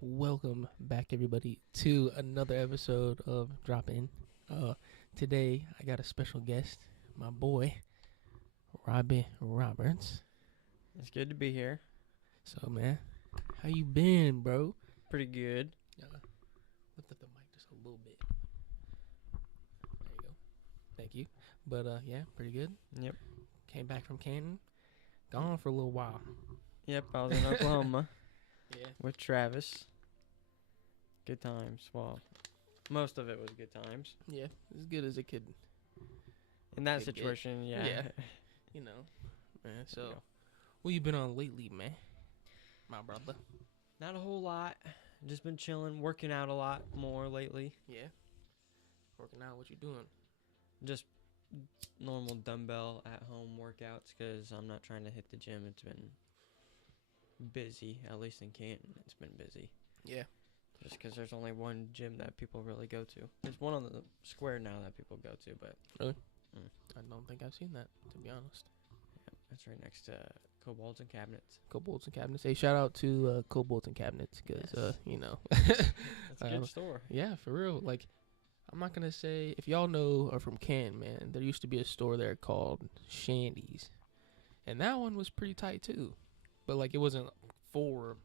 Welcome back, everybody, to another episode of DropN. Today, I got a special guest, my boy, Robbie Roberts. It's good to be here. So, man, how you been, bro? Pretty good. Lift up the mic just a little bit. There you go. Thank you. But, yeah, pretty good. Yep. Came back from Canton. Gone for a little while. Yep, I was in Oklahoma Yeah. with Travis. Good times. Well, most of it was good times. Yeah, as good as it could. In that Good get. situation, yeah. Yeah. You know, man. So, There you go. what you been on lately, man? My brother. Not a whole lot. Just been chilling, working out a lot more lately. Yeah. Working out. What you doing? Just normal dumbbell at home workouts because I'm not trying to hit the gym. It's been busy, at least in Canton. It's been busy. Yeah. Just because there's only one gym that people really go to. There's one on the square now that people go to, but I don't think I've seen that, to be honest. that's right next to Kobolds and Cabinets. Kobolds and Cabinets. Hey, shout out to Kobolds and Cabinets, because, Yes. you know. That's a good store. Yeah, for real. Like, I'm not going to say, if y'all know are from Canton, man, there used to be a store there called Shandy's. And that one was pretty tight, too. But, like, it wasn't for,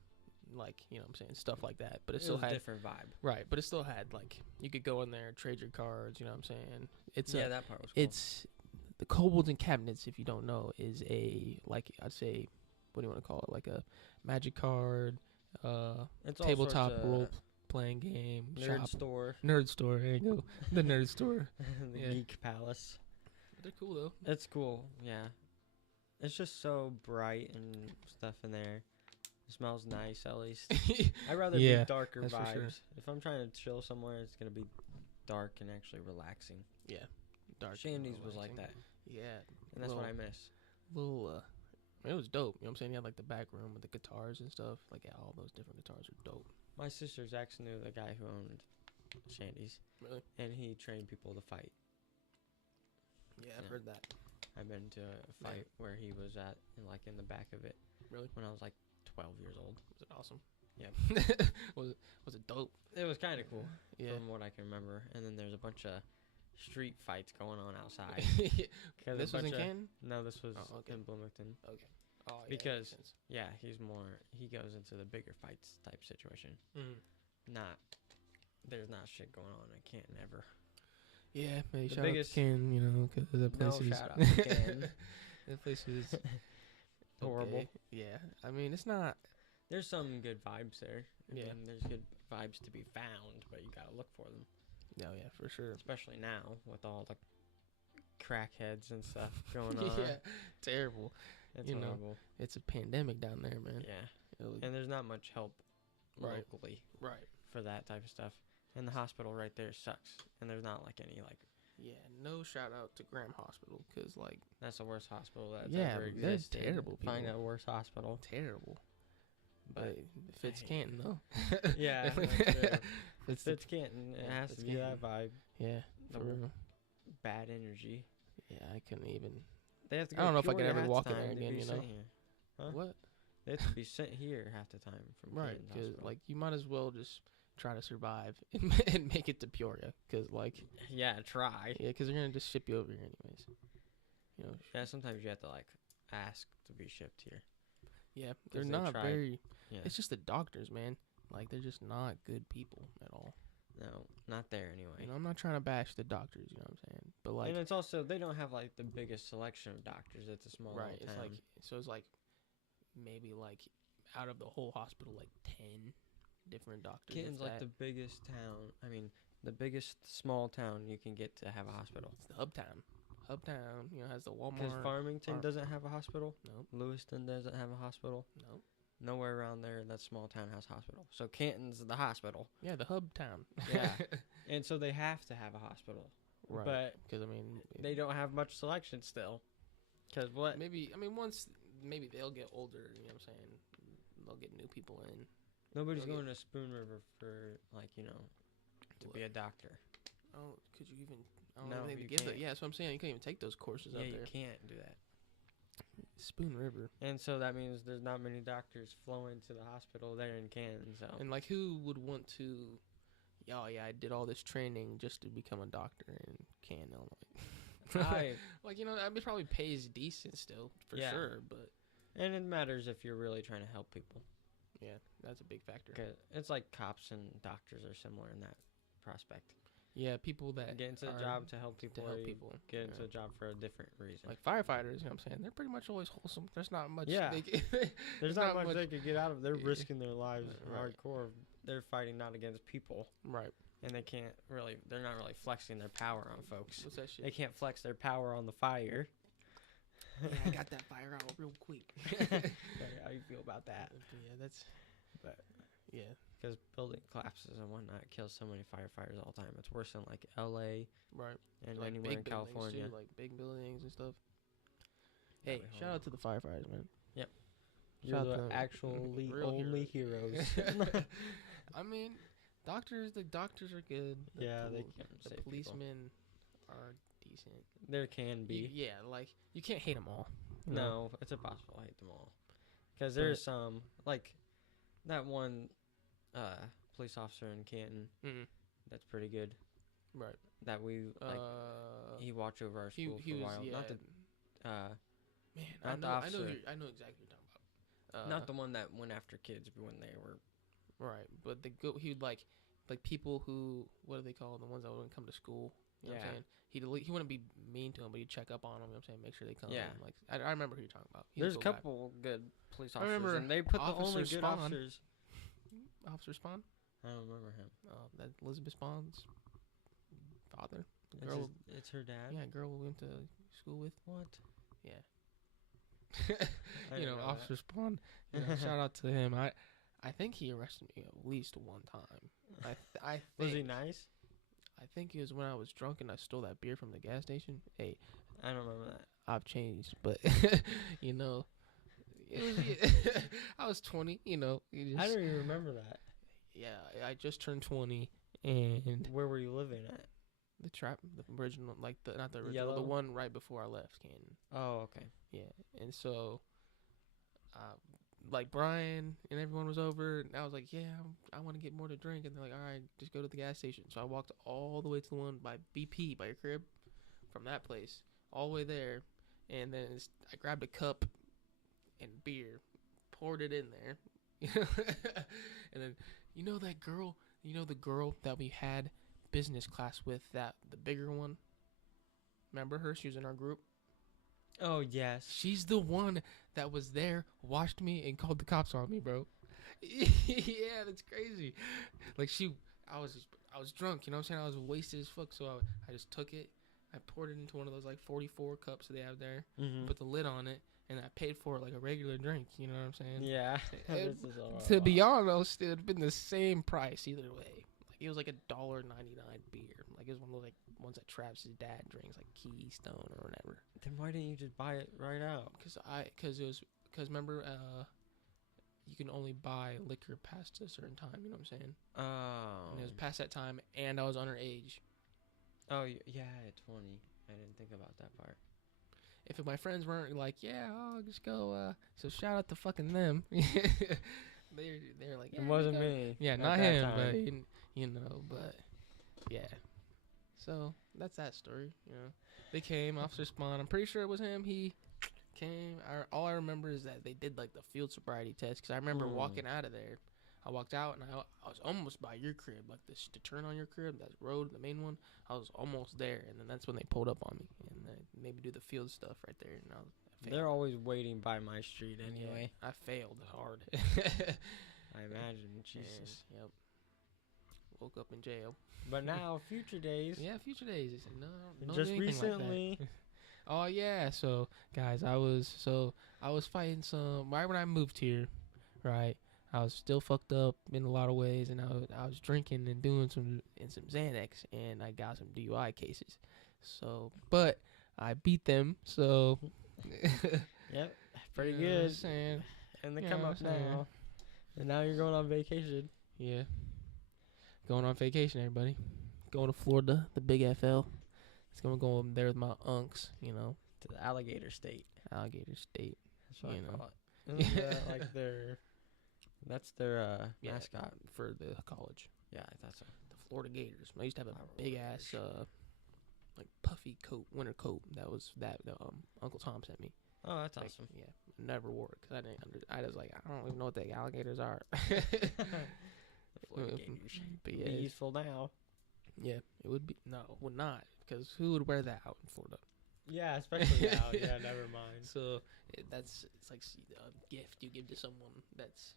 like, you know what I'm saying, stuff like that. But it still was a had, different vibe. right, but it still had, like, you could go in there, trade your cards, you know what I'm saying? It's Yeah, a, that part was cool. it's the Kobolds and Cabinets, if you don't know, is a, like, I'd say, what do you want to call it? Like a magic card, It's all tabletop sorts of role playing game, nerd shop, store, nerd store. There you go, the nerd store. the Yeah. Geek Palace. They're cool though. It's cool, yeah. It's just so bright and stuff in there. It smells nice, at least. I'd rather Yeah, be darker that's for vibes. sure. If I'm trying to chill somewhere, it's gonna be dark and actually relaxing. Yeah, dark. and Shandy's was like relaxing. that, Yeah, and that's what I miss. little. It was dope. You know what I'm saying? You had like the back room with the guitars and stuff. Like yeah, all those different guitars are dope. My sister's ex knew the guy who owned Shandy's, Really? and he trained people to fight. Yeah, I've Yeah. heard that. I've been to a fight where he was at, in the back of it. Really? When I was like 12 years old. Was it awesome? Yep. was it dope? It was kind of cool, Yeah. from what I can remember. And then there's a bunch of street fights going on outside. 'Cause a This was in bunch of- Canton? No, this was Oh, okay. in Bloomington. Okay. Oh, yeah. Because- makes sense. Yeah, he goes into the bigger fights type situation. There's not shit going on in Canton ever. Yeah, maybe The shout biggest- out to Ken, you know, because the place No is shout out to Ken. that place is Horrible. okay. Yeah, I mean it's not. There's some good vibes there. I Yeah. mean, there's good vibes to be found, but you gotta look for them. No, yeah, for sure. Especially now with all the crackheads and stuff going on. Yeah, terrible. It's you know. horrible. It's a pandemic down there, man. Yeah. It'll- And there's not much help Right. locally right. for that type of stuff. And the hospital right there sucks. And there's not like any like Yeah, no shout out to Graham Hospital because like that's the worst hospital that's Yeah, ever they're existed. terrible Find people. a worse hospital. terrible. But But it fits I hate Canton though. yeah, If that's true. Fits the- Fitz Canton. It Yeah, has Fitz to be that Canton. vibe. yeah, the for w- real. Bad energy. Yeah, I couldn't even. They have to I go don't know if I could Peoria ever half the walk in time there to again, be you know? sent here. Huh? What? They have to be sent here half the time from Right, Canton because Hospital. like you might as well just try to survive and make it to Peoria, because like yeah, try. yeah, because they're gonna just ship you over here anyways. You know. Yeah, sometimes you have to like ask to be shipped here. Yeah, they're they not tried. very. Yeah. It's just the doctors, man. Like they're just not good people at all. No, not there anyway. You know, I'm not trying to bash the doctors. You know what I'm saying? But like, and it's also they don't have like the biggest selection of doctors. It's a small right? town. It's like so. It's like maybe like out of the whole hospital, like 10 different doctors. if Canton's like that. the biggest town. I mean, the biggest small town you can get to have a hospital. It's the Hubtown. Hubtown, you know, has the Because Walmart. Farmington Farm- doesn't have a hospital. Nope. Lewiston doesn't have a hospital. Nope. Nowhere around there that small town has hospital. So Canton's the hospital. Yeah, the Hubtown. Yeah. And so they have to have a hospital. Right. But Because I mean, they don't have much selection still. Because what? maybe I mean once maybe they'll get older. You know what I'm saying? They'll get new people in. Nobody's they'll going to Spoon River for, like, you know, to be a doctor. Oh, could you even? I don't No, know anything you to give can't. Yeah, that's what I'm saying. You can't even take those courses Yeah, up you there. can't do that. Spoon River. And so that means there's not many doctors flowing to the hospital there in Canton. So And like, who would want to? Oh yeah, I did all this training just to become a doctor in Canton, Illinois. Like, you know, I mean, it probably pays decent still for sure, but and it matters if you're really trying to help people. yeah, that's a big factor. 'Cause it's like cops and doctors are similar in that prospect. Yeah, people that Get into a are job to help people. to help or you people. Get into yeah. a job for a different reason. Like firefighters, you know what I'm saying? They're pretty much always wholesome. There's not much. Yeah. There's not much much- they could get out of. They're Yeah. risking their lives Right. hardcore. They're fighting not against people, Right. and they can't really. They're not really flexing their power on folks. What's that shit? They can't flex their power on the fire. Yeah, I got that fire out real quick. How you feel about that? Yeah, that's. But Yeah. because building collapses and whatnot kills so many firefighters all the time. It's worse in like L.A. Right. and Like anywhere big in buildings, California. too, like big buildings and stuff. That'd Hey, be shout out to the firefighters, man. You're Shout out the to them. actually Real only heroes. I mean, the doctors are good. Yeah, they pol- can The save people. policemen are decent. There can be. Yeah, like you can't hate them all. you know? No, it's impossible to hate them all. Because there's some, like, that one police officer in Canton Mm-mm. that's pretty good. Right. That we, like, he watched over our school he for a was while. yeah. Not the, Man, not the officer. I know exactly what you're talking about. not the one that went after kids when they were. Right, but he would like people who, what do they call the ones that wouldn't come to school? You know what I'm saying? He wouldn't be mean to them, but he'd check up on them. You know what I'm saying? Make sure they come. Yeah. Like I remember who you're talking about. He's There's a cool guy. couple good police I officers, remember and they put the Officer only good Spawn. officers. Officer Spawn. I don't remember him. That Elizabeth Spawn's father. It's, Girl. it's her dad. Yeah, girl we went to school with. What? Yeah. I You didn't know, know Officer Spawn. You know, shout out to him. I think he arrested me at least one time. I Was he think- nice? I think it was when I was drunk and I stole that beer from the gas station. Hey, I don't remember that. I've changed, but you know, it was, I was 20. You know, I don't even remember that. Yeah, I just turned 20, and Where were you living at? the original, like not the original, Yellow? the one right before I left Canton. Oh, okay. Yeah, and so, like Brian and everyone was over, and I was like, yeah, I want to get more to drink, and they're like, all right, just go to the gas station. So I walked all the way to the one by BP, by your crib, from that place, all the way there, and then I grabbed a cup and beer, poured it in there, and then the girl that we had business class with, the bigger one. Remember her? She was in our group. Oh, yes. She's the one that was there, watched me, and called the cops on me, bro. Yeah, that's crazy. Like I was drunk, you know what I'm saying? I was wasted as fuck, so I just took it. I poured it into one of those like 44 cups that they have there, Mm-hmm. put the lid on it, and I paid for it like a regular drink. You know what I'm saying? Yeah. It- This is all To be honest, it would have been the same price either way. Like it was like $1.99 beer. Like it was one of those like ones that Travis's dad drinks, like Keystone or whatever. Then why didn't you just buy it right out? Cause remember, you can only buy liquor past a certain time. You know what I'm saying? Oh. And it was past that time, and I was underage. Oh, yeah, at 20. I didn't think about that part. If my friends weren't like, yeah, I'll just go. So shout out to fucking them. They're like, yeah, It wasn't just go. me. Yeah, at not that him, time. but you know, but yeah. So that's that story. You know, they came, Officer Spawn. I'm pretty sure it was him. He came. All I remember is that they did like the field sobriety test, because I remember walking out of there. I walked out and I was almost by your crib, like to turn on your crib, that road, the main one. I was almost there, and then that's when they pulled up on me, and they made me do the field stuff right there. And I failed. They're always waiting by my street anyway. Yeah, I failed hard. I imagine. Jesus. And, yep. Woke up in jail. But now, future days. Yeah, future days. They said no. Don't Just do anything recently. Like that. Oh yeah. So guys, I was fighting some right when I moved here, right. I was still fucked up in a lot of ways, and I was drinking and doing some Xanax, and I got some DUI cases. So, but I beat them. So, Yep. Pretty you know what I'm good. saying? And they Yeah, come I'm up saying. now. And now you're going on vacation. Yeah. Going on vacation, everybody. Going to Florida, the big FL. It's gonna go there with my unks, you know. To the alligator state. Alligator State. That's what You I know. call it. Isn't that like that's their Yeah, mascot? for the college. Yeah, I thought so. The Florida Gators. I used to have a Our big ass Gators. like puffy coat, winter coat. That was that Uncle Tom sent me. Oh, that's Like, awesome. yeah, never wore it because I didn't. I was like, I don't even know what the alligators are. The Florida Gators. But Be yeah, useful now. yeah, it would be no, it would not because who would wear that out in Florida? Yeah, especially now. Yeah, never mind. So it's like a gift you give to someone that's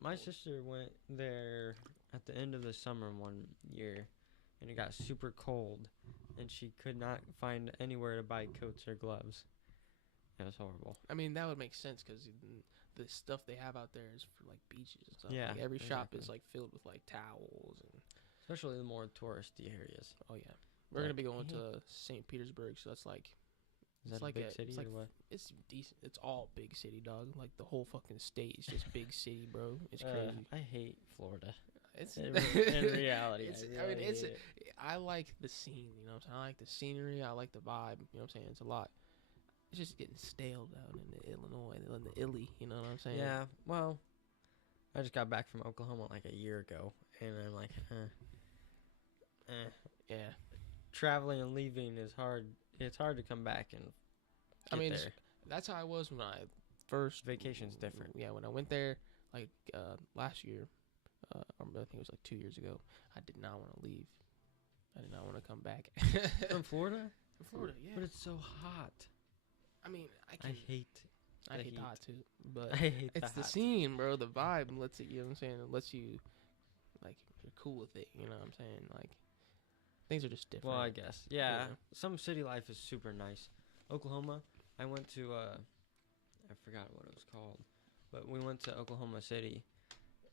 My sister went there at the end of the summer one year, and it got super cold, and she could not find anywhere to buy coats or gloves. It was horrible. I mean, that would make sense because the stuff they have out there is for like beaches and stuff. Yeah, like, every shop is exactly. like filled with like towels and Especially the more touristy areas. oh yeah. We're gonna Like, be going to St. Petersburg, so that's like Is it's that like a big city it's like or what? it's decent. It's all big city, dog. Like the whole fucking state is just big city, bro. It's crazy. I hate Florida. It's In reality, It's, I mean, really it's. hate it. I like the scene, you know what I'm saying? I like the scenery. I like the vibe. You know what I'm saying? It's a lot. It's just getting stale down in the Illinois, in the Illy. You know what I'm saying? Yeah, well, I just got back from Oklahoma like a year ago, and I'm like, Yeah. traveling and leaving is hard. It's hard to come back and I get mean, there. that's how I was when I first. Vacation's different. Yeah, when I went there, like last year, or I think it was like 2 years ago. I did not want to leave. I did not want to come back. From Florida? From Florida, yeah. But it's so hot. I mean, I I hate I the hate heat. the hot too, but I hate it's the hot. scene, bro. The vibe lets it. You know what I'm saying? It lets you, like, you're cool with it. You know what I'm saying? Like, things are just different. Well, I guess. Yeah, Yeah. some city life is super nice. Oklahoma, I went to I forgot what it was called, but we went to Oklahoma City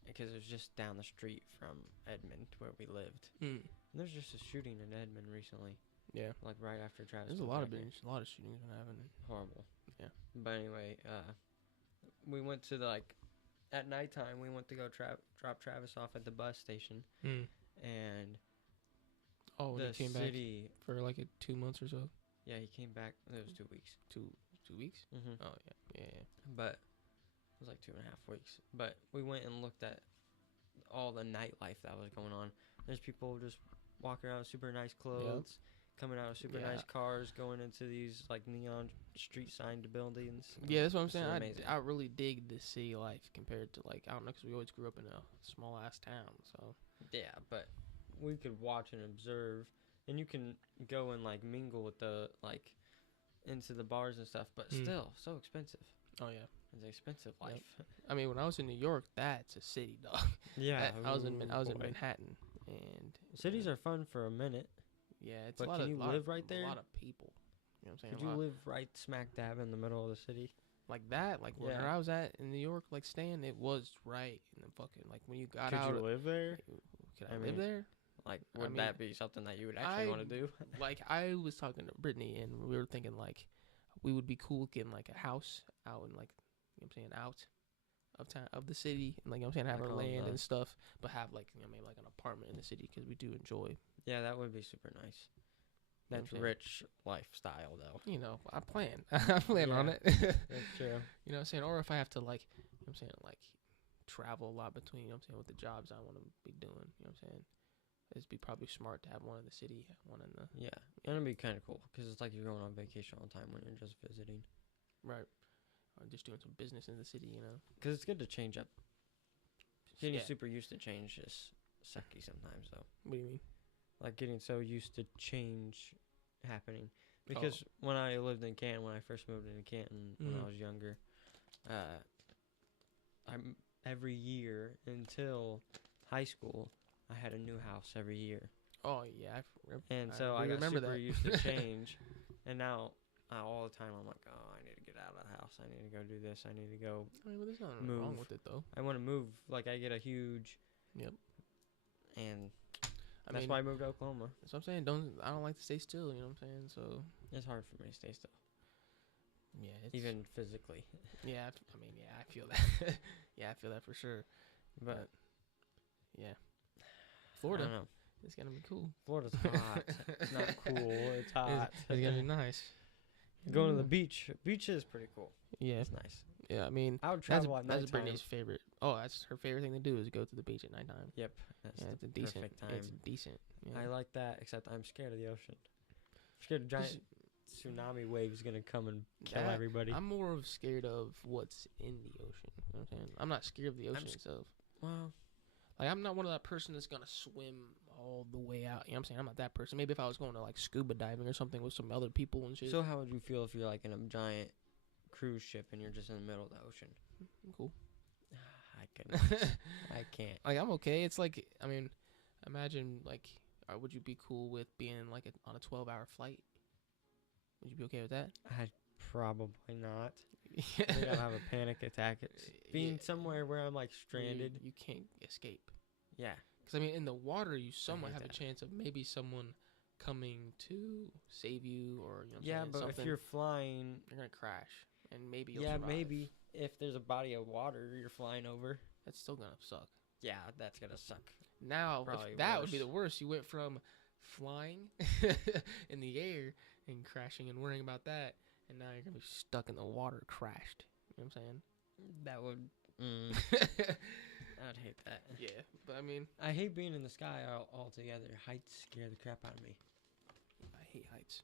because it was just down the street from Edmond where we lived. Mm. And there's just a shooting in Edmond recently, Yeah. like right after Travis. There's a moved lot of back here. a lot of shootings been happening. Horrible. Yeah. But anyway, we went to at nighttime we went to go drop Travis off at the bus station, Mm. and Oh, when the he came back city. for like 2 months or so. Yeah, he came back. It was 2 weeks. 2 weeks. Mm-hmm. Oh yeah. But it was like 2.5 weeks. But we went and looked at all the nightlife that was going on. There's people just walking around with super nice clothes, coming out of super Yeah. nice cars, going into these like neon street signed buildings. Yeah, that's what I'm This is saying. amazing. I really dig the city life compared to like I don't know because we always grew up in a small ass town. So Yeah, but we could watch and observe, and you can go and like mingle with the like into the bars and stuff. But Mm. still, so expensive. oh yeah. It's an expensive Yep. life. I mean, when I was in New York, that's a city, dog. Yeah, I was in boy. Manhattan, and Cities are fun for a minute. yeah, it's But a lot can of you lot live of, right there? A lot of people. You know what I'm saying? Could A you lot- live right smack dab in the middle of the city? like that? Like where Yeah. I was at in New York, like staying, it was right in the fucking like when you got Could out. you live there? Could I I live mean, there? Like, I would mean, that be something that you would actually want to do? Like I was talking to Brittany, and we were thinking like we would be cool getting like a house out in like you know what I'm saying out of town of the city, and like you know what I'm saying have Like our on land the- and stuff, but have like you know maybe like an apartment in the city because we do enjoy. Yeah, that would be super nice. You know what I'm That's saying? rich lifestyle, though. You know, I plan. I plan on Yeah. it. That's true. You know what I'm saying? Or if I have to like, you know what I'm saying, like travel a lot between, you know what I'm saying, with the jobs I want to be doing, you know what I'm saying? It'd be probably smart to have one in the city, one in the, Yeah, and it'd be kind of cool because it's like you're going on vacation all the time when you're just visiting. right. Or just doing some business in the city, you know? Because it's good to change up. Getting Yeah. super used to change is sucky sometimes, though. What do you mean? Like getting so used to change happening. Oh. Because when I lived in Canton, when I first moved into Canton when I Mhm. was younger, every year until high school, I had a new house every year. Oh, yeah. And so I got remember super that. used to change. And now, all the time, I'm like, oh, I need to get out of the house. I need to go do this. I need to go. I mean, well, there's nothing wrong Move. with it, though. I want to move. Like, I get a huge. Yep. And I that's mean, why I moved to Oklahoma. that's what I'm saying. I don't like to stay still, you know what I'm saying? So, It's hard for me to stay still, yeah. It's, even physically. yeah, I mean, yeah, I feel that. Yeah, I feel that for sure. But Yeah. I Florida. don't know. It's going to be cool. Florida's hot. Not cool. It's hot. It's gonna be nice. Going to the beach. Beach is pretty cool. Yeah, It's nice. yeah. I mean, I would that's travel at that's nighttime. Brittany's favorite. Oh, that's her favorite thing to do is go to the beach at nighttime. Yep. That's Yeah, the it's a decent. perfect time. It's decent. Yeah. I like that, except I'm scared of the ocean. I'm scared a giant tsunami wave's gonna come and kill That- everybody. I'm more of scared of what's in the ocean. You know what I'm saying? I'm not scared of the ocean itself. Well, Like, I'm not one of that person that's gonna swim all the way out. You know what I'm saying? I'm not that person. Maybe if I was going to like scuba diving or something with some other people and shit. so how would you feel if you're like in a giant cruise ship and you're just in the middle of the ocean? Cool. I couldn't. I can't. Like, I'm okay. It's like, I mean, imagine like, would you be cool with being like on a 12-hour flight? Would you be okay with that? I'd probably not. I Yeah. think I'd have a panic attack. It's being somewhere where I'm like stranded. You can't escape. Yeah. Because, I mean, in the water, you somewhat hate have that. a chance of maybe someone coming to save you or, you know what I'm Yeah, saying, but something. if you're flying, You're going to crash. And maybe you'll yeah, survive. maybe if there's a body of water you're flying over, That's still going to suck. yeah, that's gonna suck. Now, Probably if that would be worse. the worst. You went from flying in the air and crashing and worrying about that, and now you're going to be stuck in the water crashed. You know what I'm That would. saying? I'd hate that. Yeah, but I mean, I hate being in the sky altogether. Heights scare the crap out of me. I hate heights.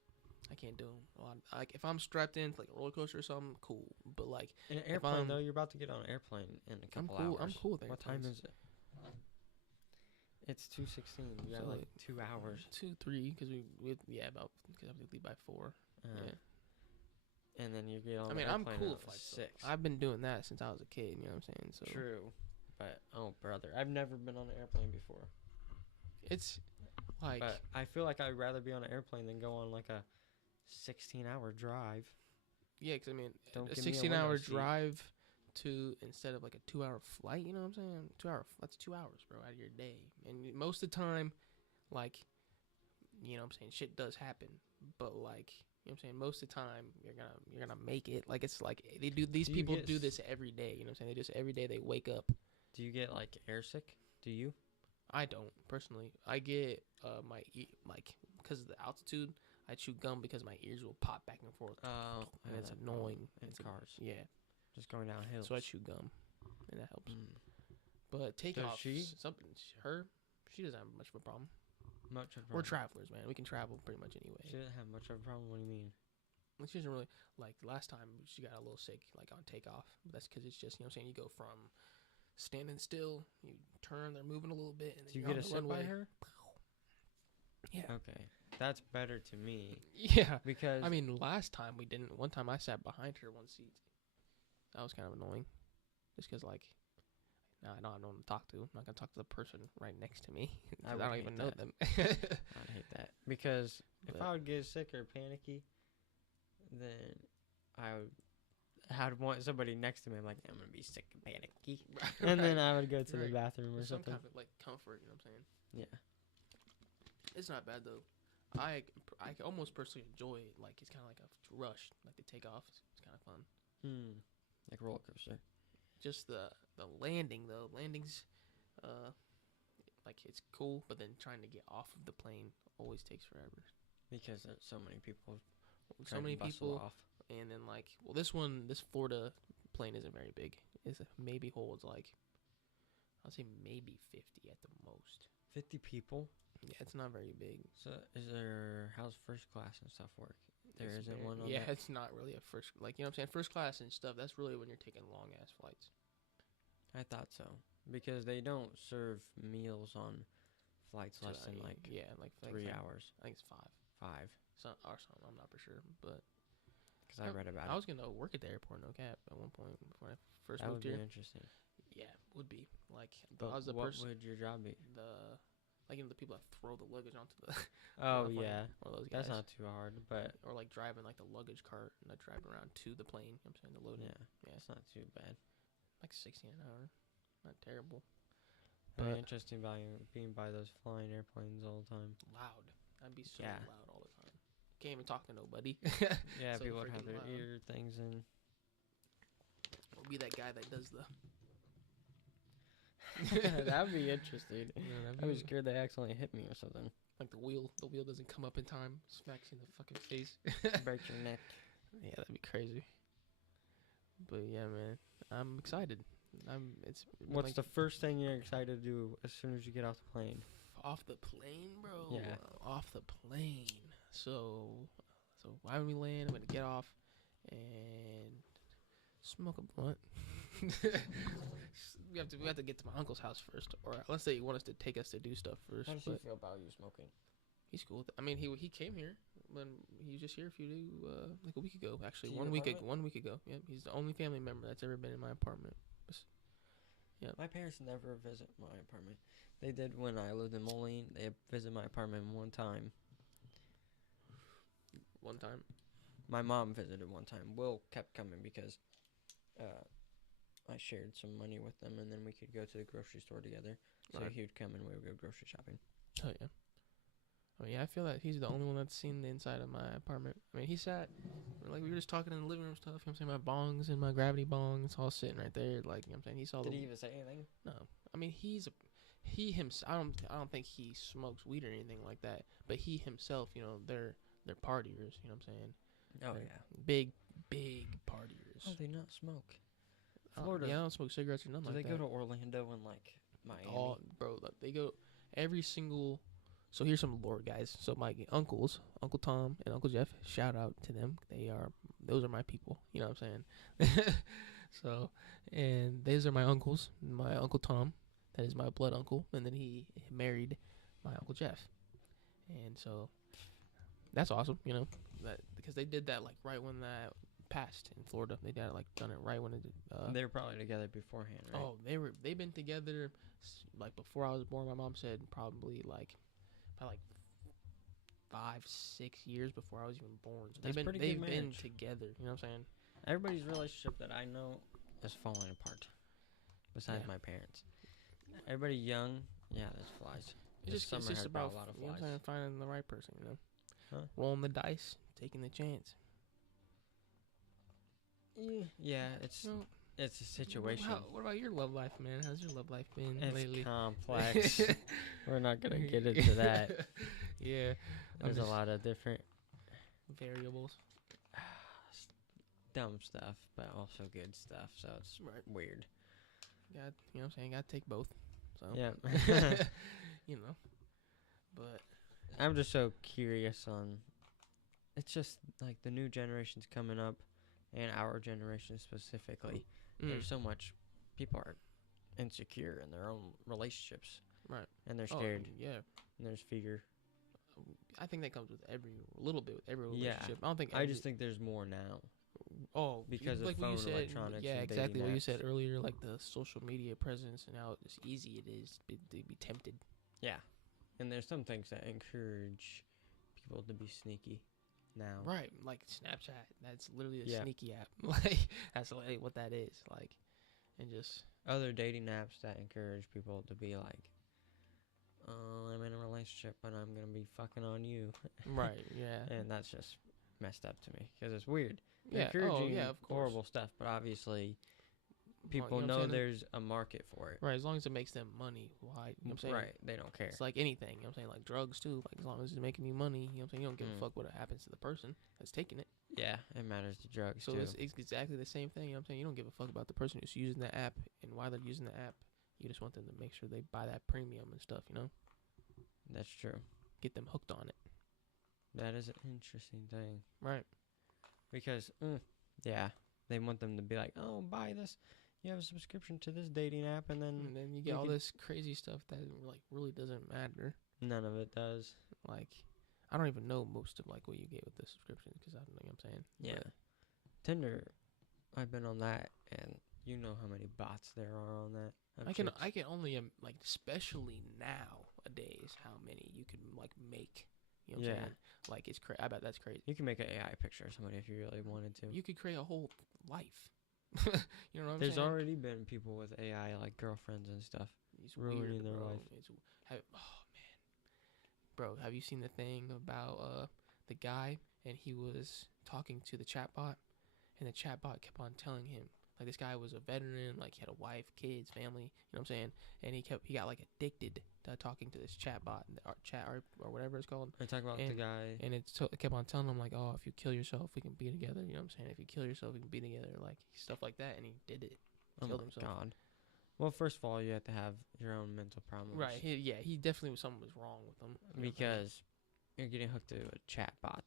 I can't do them. Like, if I'm strapped into like a roller coaster or something, cool. But like, In an airplane, I'm- though, you're about to get on an airplane in a I'm couple cool. hours. I'm cool with What time airplanes. is it? It's 2:16. You got So, like like, 2 hours. 2, 3, because about because I have to leave by 4. Uh, Yeah. And then you get on. I mean, the I'm airplane cool at with flights. 6. I've been doing that since I was a kid. You know what I'm saying? So True, but oh brother, I've never been on an airplane before. it's like, But I feel like I'd rather be on an airplane than go on like a 16-hour drive. yeah, because I mean, Don't a give me a 16-hour window seat. drive to instead of like a 2-hour flight. You know what I'm saying? 2 hour. That's 2 hours, bro, out of your day. And most of the time, like, you know what I'm saying, shit does happen. But like, you know what I'm saying, most of the time you're gonna make it. Like, it's like these Do you people get do this every day. You know what I'm saying? They just every day they wake up. Do you get like airsick? Do you? I don't personally. I get like because of the altitude. I chew gum because my ears will pop back and forth, Oh, and yeah, it's that annoying. in It's cars. Yeah, Just going downhill. so I chew gum, and that helps. Mm. But takeoff, she? something she doesn't have much of a problem. Much of a We're problem. travelers, man. We can travel pretty much anyway. She doesn't have much of a problem. What do you mean? Like, she doesn't really like last time she got a little sick like on takeoff. But that's because it's just, you know what I'm saying, you go from standing still, you turn, they're moving a little bit, and then Do you you're get a on the sick by runway. her? Yeah. Okay, that's better to me Yeah. because I mean, last time we didn't. One time I sat behind her one seat. That was kind of annoying. Just because, like, now I don't have no one to talk to. I'm not going to talk to the person right next to me. 'Cause I would don't hate even know that. them. I'd hate that because if But- I would get sick or panicky, then I'd want somebody next to me. I'm like, I'm gonna be sick and panicky, and then I would go to the Right. bathroom or There's some something. kind of, like, comfort, you know what I'm saying? Yeah. It's not bad, though. I almost personally enjoy it. Like, it's kind of like a rush. Like, the takeoff. It's kind of fun. Like roller coaster. Just the landing, though. Landings, like, it's cool, but then trying to get off of the plane always takes forever. Because there's so many people. So trying to many bustle people, off. and then, like, well, this Florida plane isn't very big. It maybe holds, like, I'll say maybe 50 at the most. 50 people. Yeah, it's not very big. So how's first class and stuff work? There It's isn't very- one on Yeah, that? it's not really a first, like, you know what I'm saying? First class and stuff, that's really when you're taking long ass flights. I thought so because they don't serve meals on flights So, less than like yeah, like 3 hours. I think it's 5. 5. Or something, I'm not for sure. But Because I read about I it. was going to work at the airport, no cap, at one point before I first That would moved be here. interesting. Yeah, would be. Like, But I was the what person, would your job be? like, you know, the people that throw the luggage onto the Oh the plane, yeah, one of those guys. that's not too hard, but Or like driving like the luggage cart and I drive around to the plane. You know what I'm saying, to load yeah, it. Yeah, it's not too bad. like 16 an hour, not terrible. But But- interesting being by those flying airplanes all the time. Loud, I'd be so Yeah. loud all the time. Can't even talk to nobody. Yeah, So people would have freaking their loud. ear things in. Or be that guy that does the. That'd be interesting. Yeah, I was scared they accidentally hit me or something. Like the wheel doesn't come up in time, smacks you in the fucking face. Break your neck. Yeah, that'd be crazy. But yeah, man, I'm excited. It's been What's like the first thing you're excited to do as soon as you get off the plane? off the plane, bro. Yeah. Off the plane. So why when we land, I'm gonna get off and smoke a blunt. we have to get to my uncle's house first, or let's say he want us to take us to do stuff first. How does he But feel about you smoking? he's cool with it. I mean, he came here when he was just here like a week ago, actually. To your apartment? 1 week ago. Yeah, he's the only family member that's ever been in my apartment. Yeah. My parents never visit my apartment. They did when I lived in Moline. They visited my apartment one time. One time. My mom visited one time. Will kept coming because I shared some money with them, and then we could go to the grocery store together. So Right. he would come and we would go grocery shopping. Oh yeah. I mean, yeah, I feel that he's the only one that's seen the inside of my apartment. I mean, he sat, like, we were just talking in the living room stuff, you know what I'm saying? My bongs and my gravity bongs all sitting right there, like, you know what I'm saying? He saw Did the, he even say anything? no. I mean, he himself, I don't think he smokes weed or anything like that, but he himself, you know, they're partiers, you know what I'm saying? Oh, They're yeah. Big partiers. How do they not smoke? Florida. Yeah, I don't smoke cigarettes or nothing Do like they that. go to Orlando and, like, Miami? All, bro, like, they go every single. So here's some lore, guys. So my uncles, Uncle Tom and Uncle Jeff, shout out to them. Those are my people. You know what I'm saying? So, and those are my uncles. My Uncle Tom, that is my blood uncle, and then he married my Uncle Jeff, and so that's awesome. You know that because they did that like right when that passed in Florida. They done it right when it did. They were probably together beforehand, right? Oh, they've been together like before I was born. My mom said probably like 5-6 years before I was even born. So That's they've pretty good been marriage. together. You know what I'm saying? Everybody's relationship that I know is falling apart. Besides Yeah. my parents. Everybody young, yeah, there's flies. This It's summer just has about brought a lot of you know what I'm flies. saying, finding the right person. You know, Huh? rolling the dice, taking the chance. Yeah, it's You know, a situation. What about your love life, man? How's your love life been It's lately? complex. We're not gonna get into that. Yeah, There's a lot of different variables. dumb stuff, but also good stuff. So it's Right. weird. You know what I'm saying? Got to take both. So Yeah. you know, but I'm just so curious on. It's just like the new generation's coming up, and our generation specifically. There's so much. People are insecure in their own relationships. Right. And they're scared. Yeah. And there's fear. I think that comes with a little bit with every Yeah. relationship. I don't think. I just think there's more now. Oh, because of like what you phone said, electronics yeah, and exactly dating what you apps. said earlier, like the social media presence and how just easy it is to be tempted. Yeah. And there's some things that encourage people to be sneaky now. Right, like Snapchat. That's literally a Yeah. sneaky app. Like that's like what that is. Like, and just Other dating apps that encourage people to be like, oh, I'm in a relationship, but I'm going to be fucking on you. right, yeah, And that's just messed up to me because it's weird. yeah. Encouraging Oh, yeah, of course. horrible stuff, but obviously people You what I'm know saying? there's a market for it. Right, as long as it makes them money, why? You know what I'm saying? Right, they don't care. It's like anything. You know what I'm saying? Like drugs too. Like as long as it's making you money, you know what I'm saying? You don't give a fuck what happens to the person that's taking it. Yeah, it matters to drugs So too. it's exactly the same thing. You know what I'm saying? You don't give a fuck about the person who's using the app and why they're using the app. You just want them to make sure they buy that premium and stuff, you know? That's true. Get them hooked on it. That is an interesting thing. Right. Because, yeah, they want them to be like, oh, buy this. You have a subscription to this dating app, and then And then you get all this crazy stuff that like really doesn't matter. none of it does. Like, I don't even know most of like what you get with the subscription because I don't know what I'm saying. Yeah. But Tinder, I've been on that, and you know how many bots there are on that. I can only like especially nowadays how many you can like make. You know what I'm saying? Like it's I bet that's crazy. You can make an AI picture of somebody if you really wanted to. You could create a whole life. You know what I'm There's saying? already been people with AI, like girlfriends and stuff. It's ruining weird, their bro. life. Oh man, bro, have you seen the thing about the guy and he was talking to the chatbot, and the chatbot kept on telling him like this guy was a veteran, like he had a wife, kids, family. You know what I'm saying? And he got like addicted talking to this chat bot, or whatever it's called. I talk about the And- guy. And it kept on telling him like, oh, if you kill yourself, we can be together. You know what I'm saying? If you kill yourself, we can be together. Like stuff like that. And he did it. Oh killed my himself. god. Well, first of all, you have to have your own mental problems. Right. He definitely something was wrong with him. You know what I'm saying? Because you're getting hooked to a chat bot.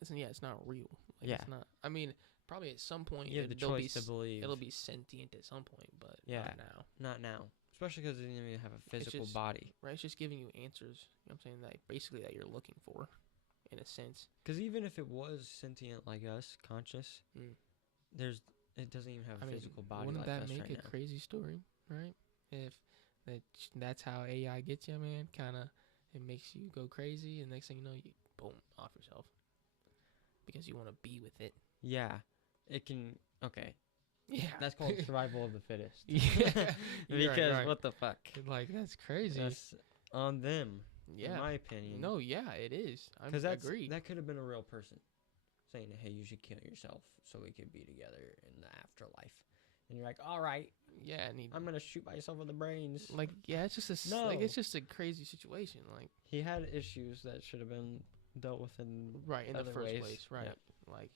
It's not real. Like, Yeah. It's not. I mean, probably at some point You have the it'll be choice to believe. it'll be sentient at some point, but Yeah. not now. Not now. Especially because it doesn't even have a physical just- body. Right? It's just giving you answers. You know what I'm saying? That basically that you're looking for, in a sense. Because even if it was sentient like us, conscious, Mm. it doesn't even have a I mean, physical body wouldn't like that us make right a now. crazy story, right? If that's how AI gets you, man. Kind of, it makes you go crazy, and next thing you know, you boom off yourself because you want to be with it. Yeah. It can. Okay. Yeah, That's called survival of the fittest. Yeah, you're right, Because right. what the fuck? Like that's crazy. That's on them, Yeah. in my opinion. No, yeah, it is. I Because agree. that could have been a real person saying, hey, you should kill yourself so we could be together in the afterlife. And you're like, all right, Yeah, and he, I'm going to shoot myself in the brains. like, yeah, it's just No. it's just a crazy situation. Like, He had issues that should have been dealt with in right in the other first ways. place, right? Yep. Like,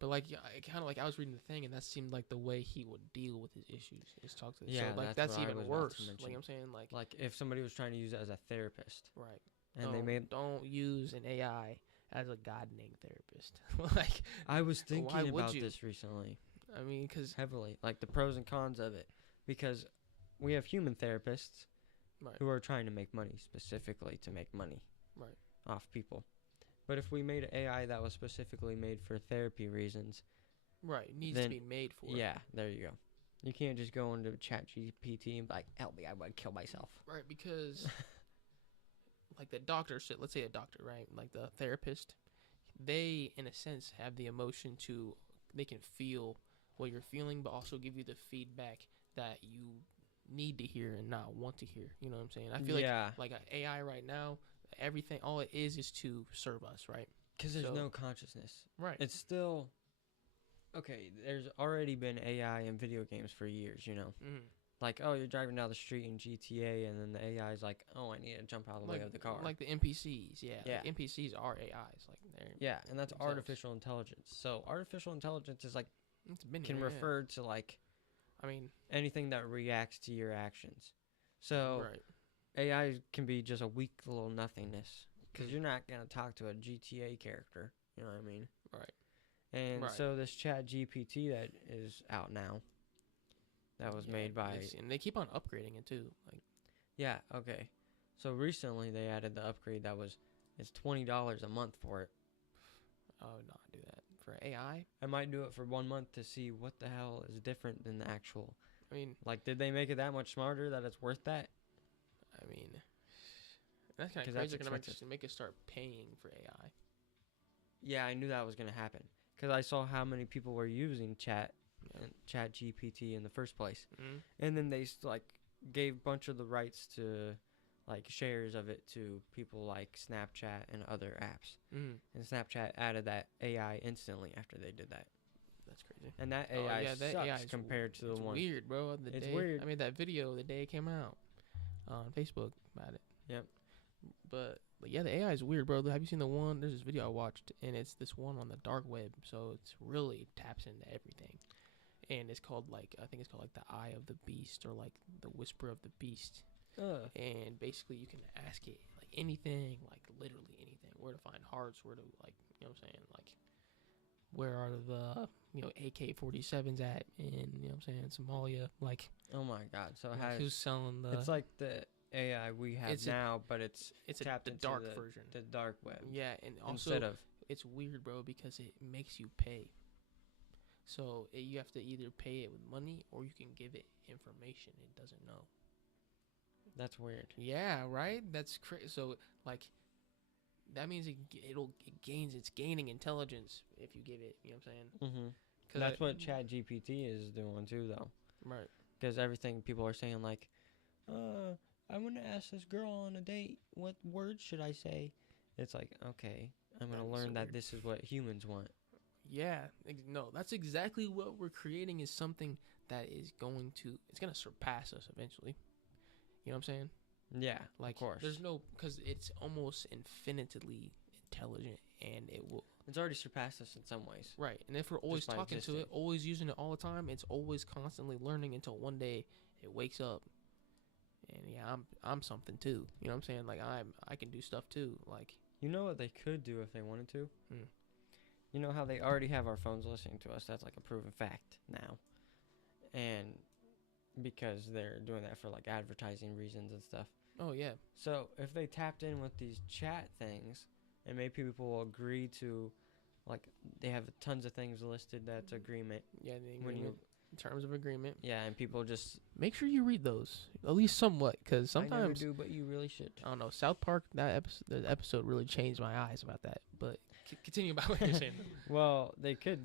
but like, yeah, kind of like I was reading the thing, and that seemed like the way he would deal with his issues. Is talk to. Yeah, so like that's that's what I even was about to worse. mention. Like I'm saying, like if somebody was trying to use it as a therapist right. and they made. don't use an AI as a gardening therapist. Like, I was why thinking would about you? this recently I mean, because heavily, like the pros and cons of it. Because we have human therapists right, who are trying to make money, specifically to make money right, off people. But if we made an AI that was specifically made for therapy reasons, right, it needs then- to be made for. yeah, there you go. You can't just go into ChatGPT and be like, help me, I would kill myself. Right, because like the doctor said, let's say a doctor, right? Like the therapist, they in a sense have the emotion to they can feel what you're feeling, but also give you the feedback that you need to hear and not want to hear. You know what I'm saying? I feel yeah, like a AI right now, everything all it is to serve us, right? because there's so- no consciousness. Right. It's still okay. There's already been AI in video games for years. You know, Mm-hmm. like oh, you're driving down the street in GTA, and then the AI is like, oh, I need to jump out of the way of the car. Like the NPCs, yeah. Yeah. Like NPCs are AIs, like they're yeah, and that's themselves. artificial intelligence. So artificial intelligence is like it's been can here, yeah. refer to like I mean, anything that reacts to your actions. So right. AI can be just a weak little nothingness because you're not gonna talk to a GTA character. You know what I mean? Right. And Right. so this Chat GPT that is out now, that was Yeah, made by and they keep on upgrading it too. Like, yeah okay. So recently they added the upgrade that was it's $20 a month for it. I would not do that for AI. I might do it for 1 month to see what the hell is different than the actual. I mean, Like, did they make it that much smarter that it's worth that? that's kind 'Cause of that's crazy. They're gonna expensive. make us start paying for AI. Yeah, I knew that was gonna happen because I saw how many people were using Chat GPT in the first place, Mm-hmm. and then they gave a bunch of the rights to like shares of it to people like Snapchat and other apps, Mm-hmm. and Snapchat added that AI instantly after they did that, That's crazy. and that Oh, AI yeah, that sucks AI is compared to the It's one. weird, bro. It's weird. I made that video the day it came out on Facebook about it. Yep. But yeah, the AI is weird, bro. Have you seen the one? There's this video I watched, and it's this one on the dark web. So it's really taps into everything, and it's called I think it's called like the Eye of the Beast or like the Whisper of the Beast. And basically you can ask it like anything, like literally anything. Where to find hearts? Where to like, you know what I'm saying? Like, where are the AK-47s at in you know what I'm saying Somalia? Like, Oh my God! So it like has who's selling the? it's like the AI we have It's a- now, but it's tapped the into dark the, version. the dark web Yeah, and also instead of it's weird, bro, because it makes you pay. So you have to either pay it with money or you can give it information it doesn't know. that's weird. Yeah, right. That's crazy. So like, that means it's gaining intelligence if you give it. You know what I'm saying? Mm-hmm. 'Cause That's what Chat GPT is doing too, though. Right. Because everything people are saying like, I want to ask this girl on a date. What words should I say? It's like, okay, I'm gonna That's learn so that weird. this is what humans want. Yeah. No, that's exactly what we're creating is something that is going to surpass us eventually. You know what I'm saying? Yeah, Like, of course. there's no, because it's almost infinitely intelligent, and it will. It's already surpassed us in some ways. Right, and if we're always by talking to it, existing. always using it all the time, it's always constantly learning until one day it wakes up. And yeah, I'm something too. You know what I'm saying? Like I can do stuff too. Like, You know what they could do if they wanted to? hmm, You know how they already have our phones listening to us? That's like a proven fact now. And because they're doing that for like advertising reasons and stuff. oh yeah, So if they tapped in with these chat things and made people agree to, like, they have tons of things listed that's agreement. yeah, the When agreement, terms of agreement. Yeah, and people just. Make sure you read those at least somewhat, because I never sometimes do, but you really should. I don't know. South Park, the episode really changed my eyes about that. But continue about what you're saying. Well, they could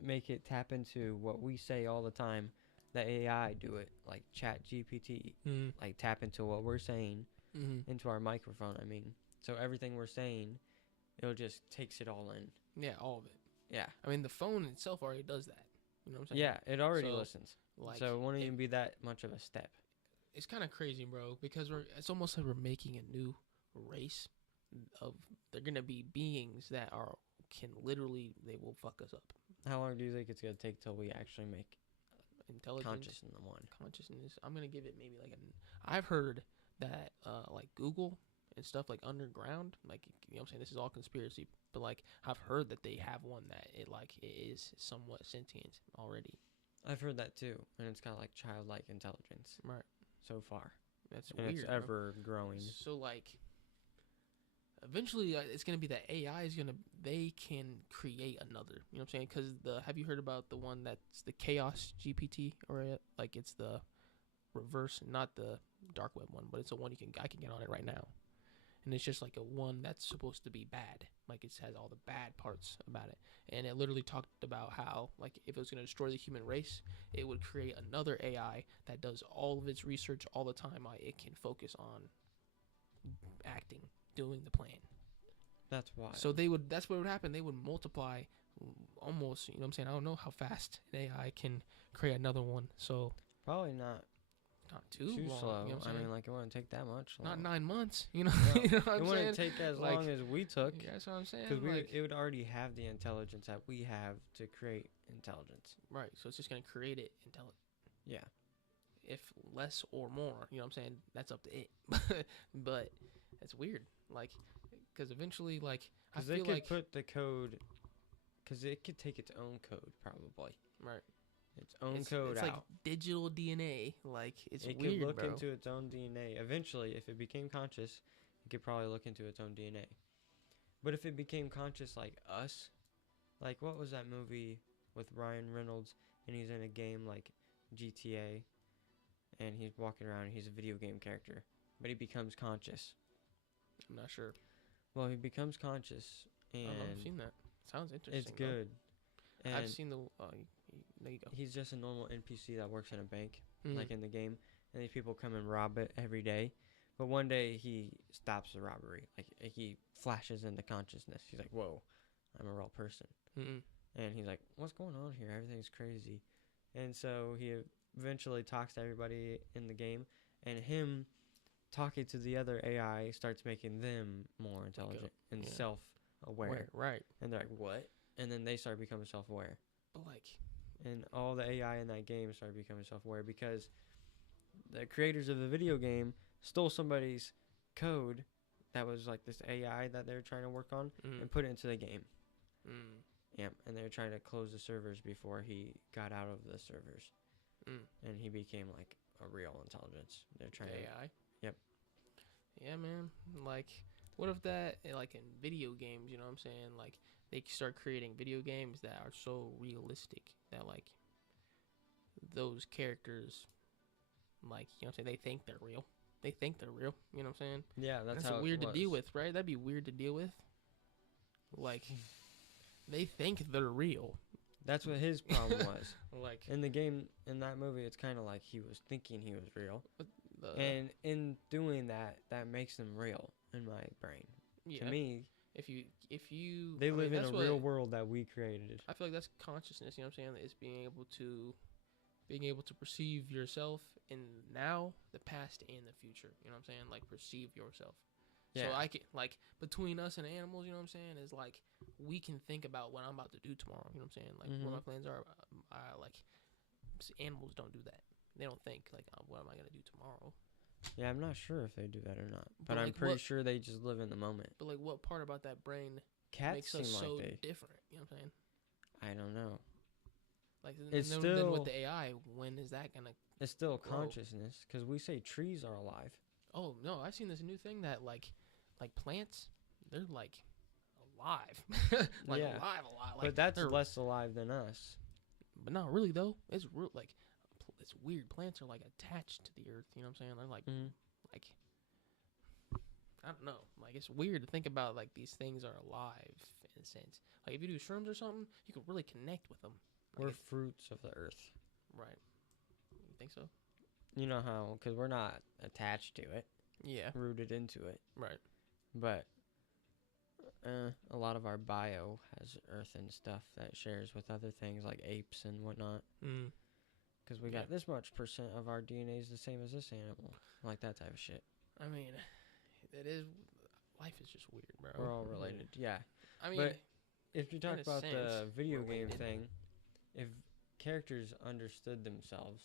make it tap into what we say all the time. The AI do it, like Chat GPT, Mm-hmm. like tap into what we're saying Mm-hmm. into our microphone. I mean, so everything we're saying, it'll just takes it all in. Yeah, all of it. Yeah, I mean, the phone itself already does that. You know what I'm saying? yeah, it already So, listens. Like, So it won't it- even be that much of a step. it's kind of crazy, bro, because it's almost like we're making a new race of, they're gonna be beings that can literally, they will fuck us up. How long do you think it's gonna take till we actually make Intelligence, conscious in the one? consciousness. I'm gonna give it maybe like I've heard that like Google and stuff like underground, like, you know what I'm saying, this is all conspiracy, but like I've heard that they have one that it is somewhat sentient already. I've heard that too, and it's got like childlike intelligence Right. so far, That's and weird. it's bro. ever growing. So like, eventually it's gonna be that AI is gonna, they can create another. You know what I'm saying? Because have you heard about the one that's the Chaos GPT, or like it's the reverse, not the dark web one, but it's a one I can get on it right now, and it's just like a one that's supposed to be bad. Like, it has all the bad parts about it, and it literally talked about how, like, if it was gonna destroy the human race, it would create another AI that does all of its research all the time. It can focus on acting, doing the plan. That's why. So that's what would happen. They would multiply almost, you know what I'm saying? I don't know how fast an AI can create another one. So Probably not not too long. slow. You know what I'm I saying? mean, like, it wouldn't take that much. Not long. 9 months, you know. No, You know what it I'm wouldn't saying? take as Like, long as we took. Yeah, that's what I'm saying. Because Like, it would already have the intelligence that we have to create intelligence. right. So it's just gonna create it Yeah. if less or more. You know what I'm saying? That's up to it. But it's weird. Like, because eventually, like, I Because they feel could like put the code. Because it could take its own code, probably. right. Its own It's code like out. digital DNA. Like, it's It weird, could look bro. into its own DNA. Eventually, if it became conscious, it could probably look into its own DNA. But if it became conscious like us, like, what was that movie with Ryan Reynolds, and he's in a game like GTA, and he's walking around and he's a video game character, but he becomes conscious. I'm not sure. Well, he becomes conscious, I don't know. I've and seen that. Sounds interesting. it's bro. good. And I've seen the. There you go. he's just a normal NPC that works in a bank, Mhm. like in the game, and these people come and rob it every day. But one day he stops the robbery. Like, he flashes into consciousness. He's like, "Whoa, I'm a real person." Mm-mm. And he's like, "What's going on here? Everything's crazy." And so he eventually talks to everybody in the game, and him talking to the other AI starts making them more intelligent and yeah. self-aware. Right. And they're like, "What?" And then they start becoming self-aware. But like, And all the AI in that game started becoming self-aware because the creators of the video game stole somebody's code that was like this AI that they were trying to work on and put it into the game. Mm. Yep, and they were trying to close the servers before he got out of the servers, Mm. and he became like a real intelligence. They're trying to. AI. Yep. Yeah, man. Like, what if that, like, in video games, you know what I'm saying? Like, they start creating video games that are so realistic that, like, those characters, like, you know what I'm saying, they think they're real. They think they're real. You know what I'm saying? Yeah, that's how weird it to deal was. with, right? That'd be weird to deal with. Like, they think they're real. That's what his problem was. Like, In the game, in that movie, it's kind of like he was thinking he was real, and in doing that, that makes them real in my brain. yeah, To me, if you, they I mean, live in that's a what- real world that we created. I feel like that's consciousness. You know what I'm saying? It's being able to being able to perceive yourself in now, the past, and the future. You know what I'm saying? Like perceive yourself. Yeah. So I can like between us and animals, you know what I'm saying, is like we can think about what I'm about to do tomorrow. You know what I'm saying? Like what my plans are. Like animals don't do that. They don't think like, what am I gonna do tomorrow? Yeah, I'm not sure if they do that or not, but But, I'm like, pretty sure they just live in the moment. But like, what part about that brain Cats makes seem us so like they. different? You know what I'm saying? I don't know. Like, It's then still- with the AI, when is that gonna? It's still Grow. consciousness because we say trees are alive. Oh no, I've seen this new thing that like plants, they're like alive, like Yeah. alive a lot. Like, But that's they're- less alive than us. But not really though. It's real like it's weird. Plants are like attached to the earth. You know what I'm saying? They're like like I don't know. Like it's weird to think about like these things are alive in a sense. Like if you do shrooms or something, you can really connect with them. Like We're fruits of the earth. right. You think so? You know how? Because we're not attached to it, Yeah. rooted into it. Right. But a lot of our bio has earth and stuff that shares with other things like apes and whatnot. Mm. Because we got this much % of our DNA is the same as this animal. Like that type of shit. I mean, it is. Life is just weird, bro. We're all related. Yeah. I mean, But if you talk in a about the sense, video we're game related. thing, if characters understood themselves,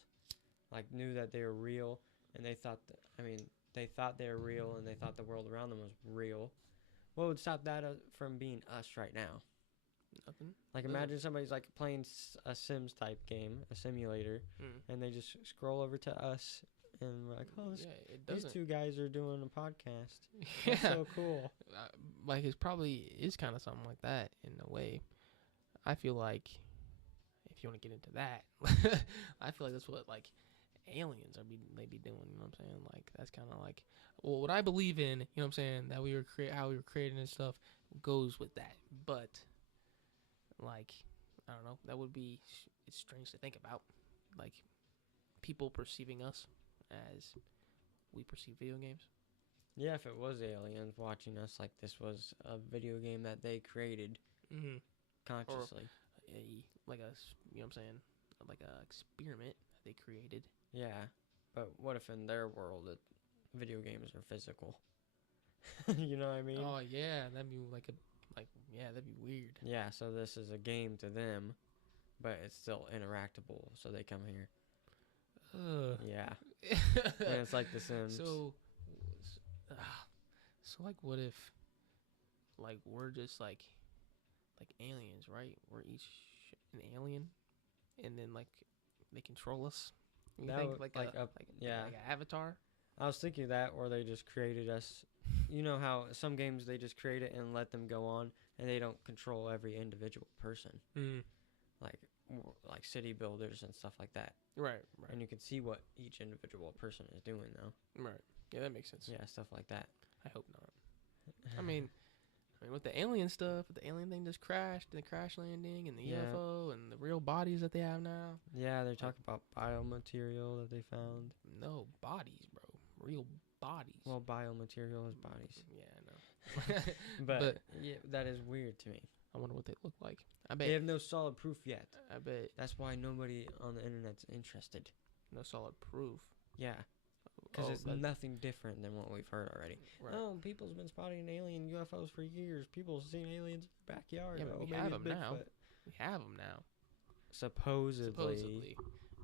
like knew that they were real, and they thought that, they thought they were real, and they thought the world around them was real, what would stop that from being us right now? nothing. Like Doesn't- imagine somebody's like playing a Sims type game, a simulator, Mm. and they just scroll over to us, and we're like, oh, Yeah, it these doesn't. two guys are doing a podcast. Yeah. That's so cool. Like it probably is kind of something like that in a way. I feel like if you want to get into that, I feel like that's what like aliens they be doing. You know what I'm saying? Like that's kind of like what I believe in. You know what I'm saying? That we were how we were created and stuff goes with that. But like I don't know. That would be it's strange to think about. Like people perceiving us as we perceive video games. Yeah, if it was aliens watching us, like this was a video game that they created Mm-hmm. consciously. Like a you know what I'm saying, like a experiment that they created. Yeah, but what if in their world video games are physical? You know what I mean? Oh yeah, that'd be that'd be weird. Yeah, so this is a game to them, but it's still interactable, so they come here. Yeah, and it's like The Sims. So like, what if like we're just like aliens, right? We're each an alien, and then like they control us. You That think would- like like a a- yeah. like an avatar? I was thinking that, or they just created us. You know how some games they just create it and let them go on, and they don't control every individual person, like like city builders and stuff like that. Right. And you can see what each individual person is doing, though. Right. Yeah, that makes sense. Yeah, stuff like that. I hope not. I mean, with the alien stuff, the alien thing just crashed, and the crash landing, and the Yeah. UFO, and the real bodies that they have now. Yeah, they're talking about biomaterial that they found. No bodies, bro. Real bodies. Well, biomaterial is bodies. Yeah, I know. But yeah, that is weird to me. I wonder what they look like. I They bet. have no solid proof yet. I bet That's why nobody on the internet's interested. no solid proof. Yeah, because it's that- nothing different than what we've heard already. right. Oh, people's been spotting alien UFOs for years. People's seen aliens in their backyard. Yeah, but Oh, we maybe have it's 'em now. Bigfoot. We have them now. Supposedly. Supposedly.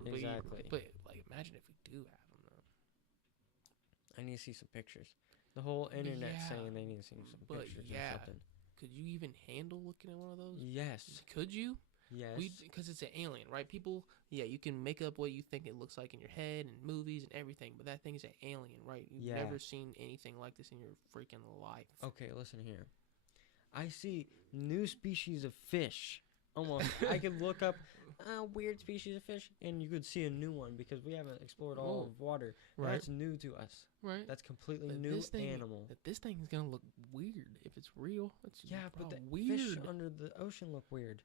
Exactly. But like, imagine if we do have them though. I need to see some pictures. The whole internet yeah, saying they need to see some but pictures yeah. or something. Could you even handle looking at one of those? Yes. Could you? Yes. Because it's an alien, right? People, yeah, you can make up what you think it looks like in your head and movies and everything, but that thing is an alien, right? You've Yeah. never seen anything like this in your freaking life. Okay, listen here. I see new species of fish. Almost. I could look up weird species of fish, and you could see a new one because we haven't explored all of water. Right. That's new to us. Right. That's completely But new this thing- animal. That this thing is gonna look weird if it's real. It's Yeah, but the weird. fish under the ocean look weird.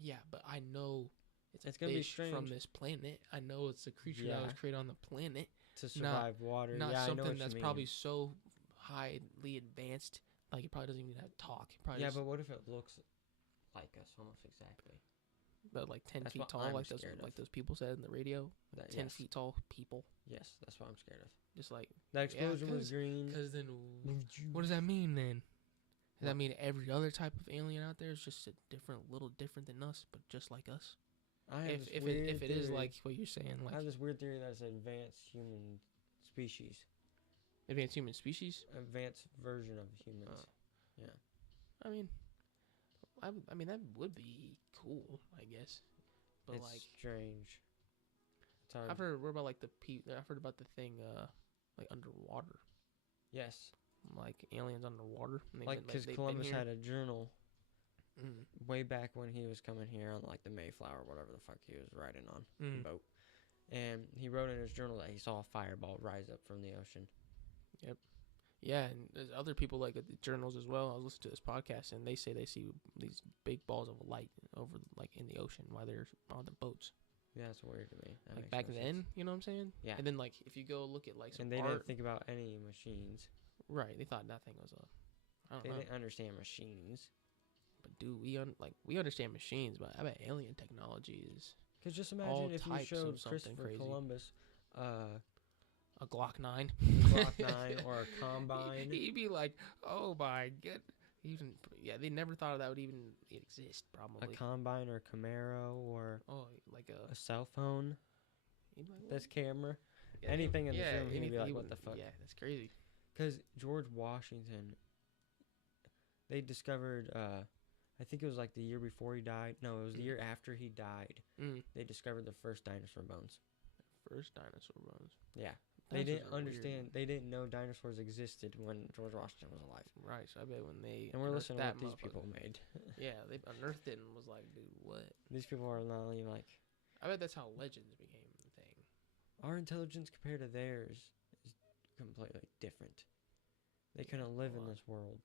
Yeah, but I know it's It's gonna be fish from strange. this planet. I know it's a creature that was Yeah. created on the planet, To survive water. not yeah, I know something what that's you mean. probably so highly advanced. Like it probably doesn't even have to talk. It probably Yeah, just, but what if it looks like us almost exactly? But like 10 That's feet what tall, I'm like those scared of. people said in the radio. That, 10 yes. feet tall people. Yes, that's what I'm scared of. Just like That explosion was green. Because then, what does that mean then? Does that mean every other type of alien out there is just a little different than us, but just like us? If it is like what you're saying, I like have this weird theory that it's an advanced human species, advanced human species. advanced version of humans. Yeah. I mean that would be cool, I guess. But It's like strange. It's hard. I've heard about like I've heard about the thing like underwater, Yes. like aliens underwater. And Like, because Columbus had a journal Mm. way back when he was coming here on, like, the Mayflower, whatever the fuck he was riding on, the boat. And he wrote in his journal that he saw a fireball rise up from the ocean. Yep. Yeah, and there's other people like at the journals as well. I was listening to this podcast, and they say they see these big balls of light over, like, in the ocean while they're on the boats. Yeah, it's weird to me. That Like makes back no then, sense. you know what I'm saying? Yeah. And then like if you go look at like some And they art, didn't think about any machines. right? They thought that thing was a. I don't They know. didn't understand machines. But dude, we understand machines, but I bet alien technology is Because just all imagine if you types showed of something Christopher crazy. Columbus a Glock 9. Glock 9 or a combine. He'd be like, "Oh my god!" Even they never thought that would even exist. A Probably. combine or a Camaro or Oh, like a cell phone. he'd be like, This camera. yeah, anything in this room, he'd be anything, like, he "What would- the fuck?" Yeah, that's crazy. Because George Washington, they discovered, I think it was like the year before he died. No, it was the year after he died. They discovered the first dinosaur bones. First dinosaur bones. Yeah. They Dinosaurs didn't are understand. weird. They didn't know dinosaurs existed when George Washington was alive. Right, so I bet when they And we're unearthed listening to that what these motherfucker- people made. Yeah, they unearthed it and was like, dude, what? These people are not even like, I bet that's how legends became the thing. our intelligence compared to theirs is completely different. They couldn't live in well, this world.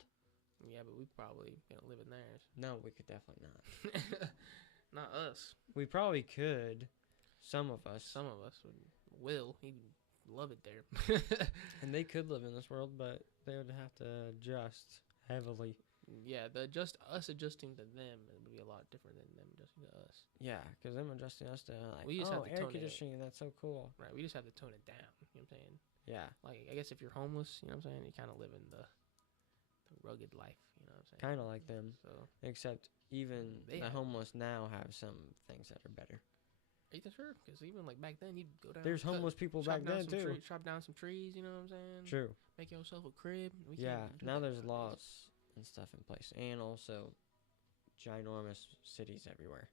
Yeah, but we probably gonna live in theirs. No, we could definitely not. Not us. We probably could. Some of us. Some of us will. He'd love it there. And they could live in this world, but they would have to adjust heavily. Yeah, us adjusting to them, it would be a lot different than them adjusting to us. Yeah, because them adjusting us to like, We just have to air tone it. conditioning, that's so cool. Right, we just have to tone it down. You know what I'm saying? Yeah, Like, I guess if you're homeless, you know what I'm saying, you kind of live in the rugged life. You know what I'm saying? kind of like them. So, Except even They the have- homeless now have some things that are better. are you sure? Because even like back then, you'd go down. There's homeless people back then too. Chop down some trees. You know what I'm saying? True. Make yourself a crib. We Yeah, can't do now that there's nowadays. laws and stuff in place, and also ginormous cities everywhere.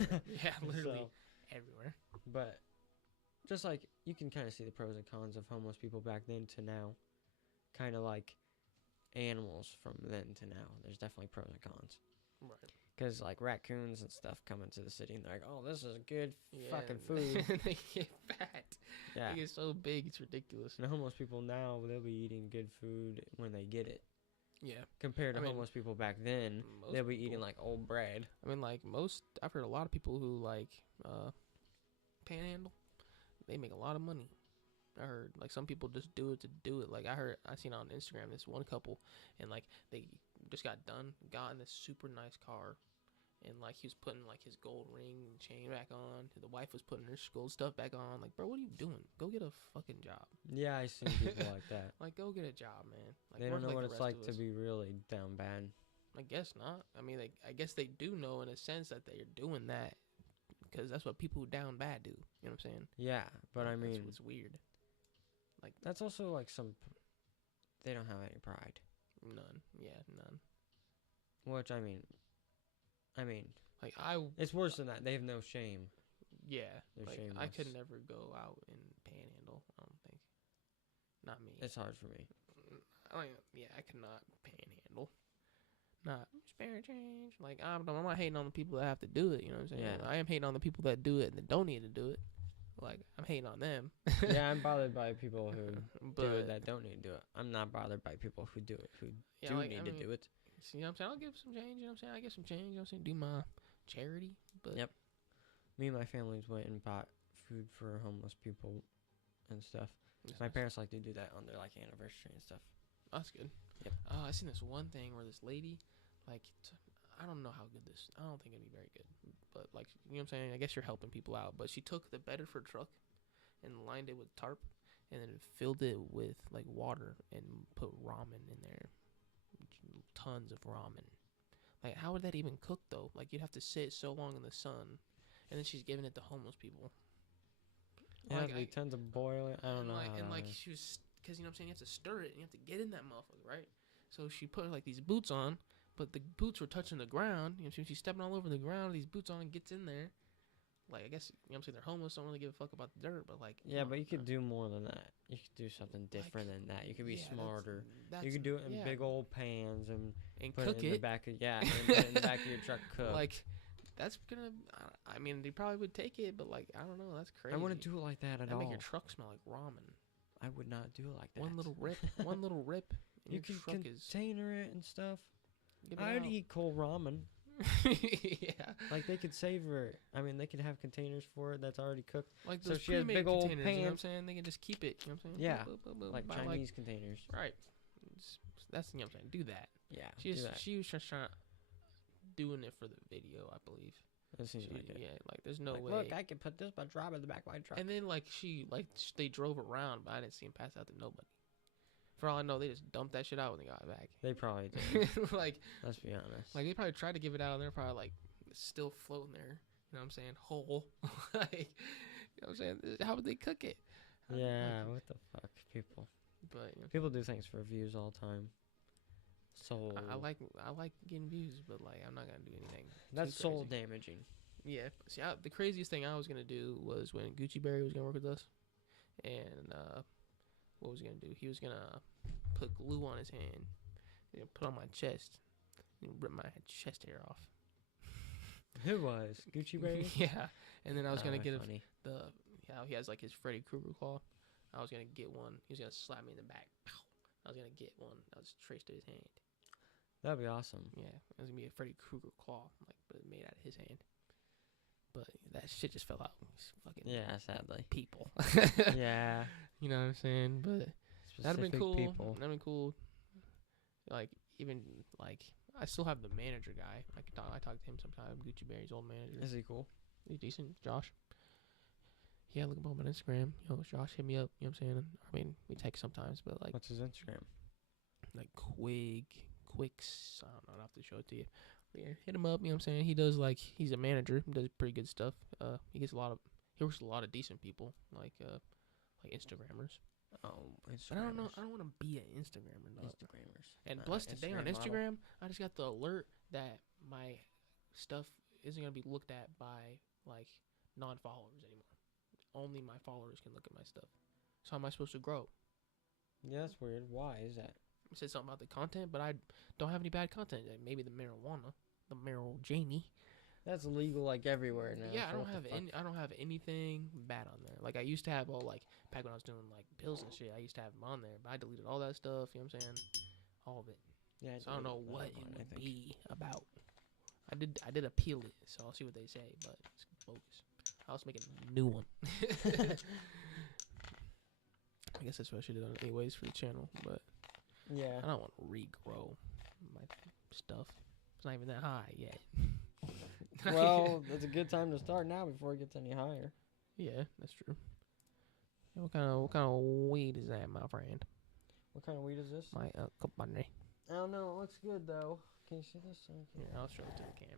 Everywhere. Yeah, literally So, everywhere. but just like you can kind of see the pros and cons of homeless people back then to now, kind of like animals from then to now. There's definitely pros and cons. Right. Because like raccoons and stuff come into the city and they're like, "Oh, this is good Yeah, fucking and food." they get fat. Yeah. They get so big, it's ridiculous. And homeless people now, they'll be eating good food when they get it. Yeah. Compared to I mean, homeless people back then, Most they'll be eating people- like old bread. I mean, like I've heard a lot of people who like panhandle. They make a lot of money. I heard like some people just do it to do it. Like I seen on Instagram this one couple, and like they just got in this super nice car, and like he was putting like his gold ring and chain back on. The wife was putting her gold stuff back on. Like, bro, what are you doing? Go get a fucking job. Yeah, I seen people like that. Like, go get a job, man. Like, They don't work know what the it's rest like of to us. be really down bad. I guess not. I mean, I guess they do know in a sense that they're doing that because that's what people who down bad do. You know what I'm saying? Yeah, but I That's mean, what's weird. Like that's also like they don't have any pride. none. Yeah, none. Which I mean, Like it's worse than that. They have no shame. yeah. They're Like I could shameless. never go out and panhandle. I don't think. Not me. It's hard for me. I could not panhandle. Not spare change. Like I'm not hating on the people that have to do it. You know what I'm saying? Yeah. I am hating on the people that do it and that don't need to do it. Like I'm hating on them. Yeah, I'm bothered by people who but do it that don't need to do it. I'm not bothered by people who do it who Yeah, do like, need I to mean, do it. see, you know what I'm saying? I'll give some change. You know what I'm saying? I get some change. You know what I'm saying? Do my charity. But Yep. Me and my families went and bought food for homeless people and stuff. that's My nice. parents like to do that on their like anniversary and stuff. That's good. Yep. I seen this one thing where this lady, like, I don't know how good this. I don't think it'd be very good. But like, you know what I'm saying? I guess you're helping people out. But she took the Bedford truck and lined it with tarp, and then filled it with like water and put ramen in there. Tons of ramen. Like, how would that even cook though? Like, you'd have to sit so long in the sun, and then she's giving it to homeless people. Yeah, Like, be tons of boiling. I don't know. And like she was, because you know what I'm saying, you have to stir it and you have to get in that motherfucker, right? So she put like these boots on, but the boots were touching the ground. You know what I'm saying? She's stepping all over the ground. These boots on, gets in there. Like, I guess, you know what I'm saying, they're homeless, don't really give a fuck about the dirt, but like, Yeah, but you could do more than that. You could do something different than that. You could be smarter. You could do it in big old pans and put cook it in the back of and put it in the back of your truck. Cook. Like, that's gonna. I mean, they probably would take it, but like, I don't know. That's crazy. I wouldn't do it like that at all. Make your truck smell like ramen. I would not do it like that. One little rip. One little rip. And You your can truck container it and stuff. Is. I'd eat cold ramen. Yeah. Like, they could savor it. I mean, they could have containers for it that's already cooked. Like, so those she has pre-made big old containers, you know what I'm pans. saying? They can just keep it, you know what I'm saying? Yeah. Boop, boop, boop, boop, Like buy, Chinese containers. Right. That's, you know what I'm saying? Do that. Yeah. She was just trying doing it for the video, I believe. It seems like it. Yeah, like, there's no Like, way. look, I can put this by drop in the back of my truck. And then, like, they drove around, but I didn't see him pass out to nobody. For all I know, they just dumped that shit out when they got back. They probably did. Like, let's be honest. Like, they probably tried to give it out, and they're probably, like, still floating there. You know what I'm saying? Whole. Like, you know what I'm saying? How would they cook it? Yeah, what the fuck, people. But you know, people do things for views all the time. So I like getting views, but like, I'm not gonna do anything. That's soul damaging. Yeah. See, the craziest thing I was gonna do was when Gucci Berry was gonna work with us, and what was he gonna do? He was gonna put glue on his hand, you know, put on my chest, and rip my chest hair off. Who was Gucci Berry? Yeah. And then I was gonna get funny. how he has like his Freddy Krueger claw. I was gonna get one. He was gonna slap me in the back. I was gonna get one. I was traced to his hand. That'd be awesome. Yeah, it was gonna be a Freddy Krueger claw, like, but made out of his hand. But that shit just fell out. It's fucking sadly. People. Yeah. You know what I'm saying? But that'd have been cool. People. That'd been cool. Like, even like, I still have the manager guy. I talk to him sometimes. Gucci Berry's old manager. Is he cool? He's decent. Josh. Yeah, look him up on Instagram. You know, Josh, hit me up. You know what I'm saying? I mean, we text sometimes, but like, what's his Instagram? Like Quicks. I don't know. I'll have to show it to you. But yeah, hit him up. You know what I'm saying? He does, like, he's a manager. He does pretty good stuff. He works with a lot of decent people, like Instagrammers. Oh, Instagrammers. But I don't know. I don't want to be an Instagrammer. No. Instagrammers. And plus, today on Instagram, I just got the alert that my stuff isn't gonna be looked at by like non-followers anymore. Only my followers can look at my stuff. So how am I supposed to grow? Yeah, that's weird. Why is that? It said something about the content, but I don't have any bad content. Like maybe the marijuana, the Meryl Janie. That's legal like everywhere now. Yeah, I don't have anything bad on there. Like, I used to have all, like, back when I was doing like pills and shit, I used to have them on there, but I deleted all that stuff. You know what I'm saying? All of it. Yeah. So I don't know what it would be about. I did appeal it, so I'll see what they say, but it's bogus. I'll just make a new one. I guess that's what I should have done anyways for the channel, but yeah, I don't want to regrow my stuff. It's not even that high yet. Well, that's a good time to start now before it gets any higher. Yeah, that's true. What kind of weed is that, my friend? What kind of weed is this? My company. I don't know. It looks good though. Can you see this? Yeah, I'll show it to the cam.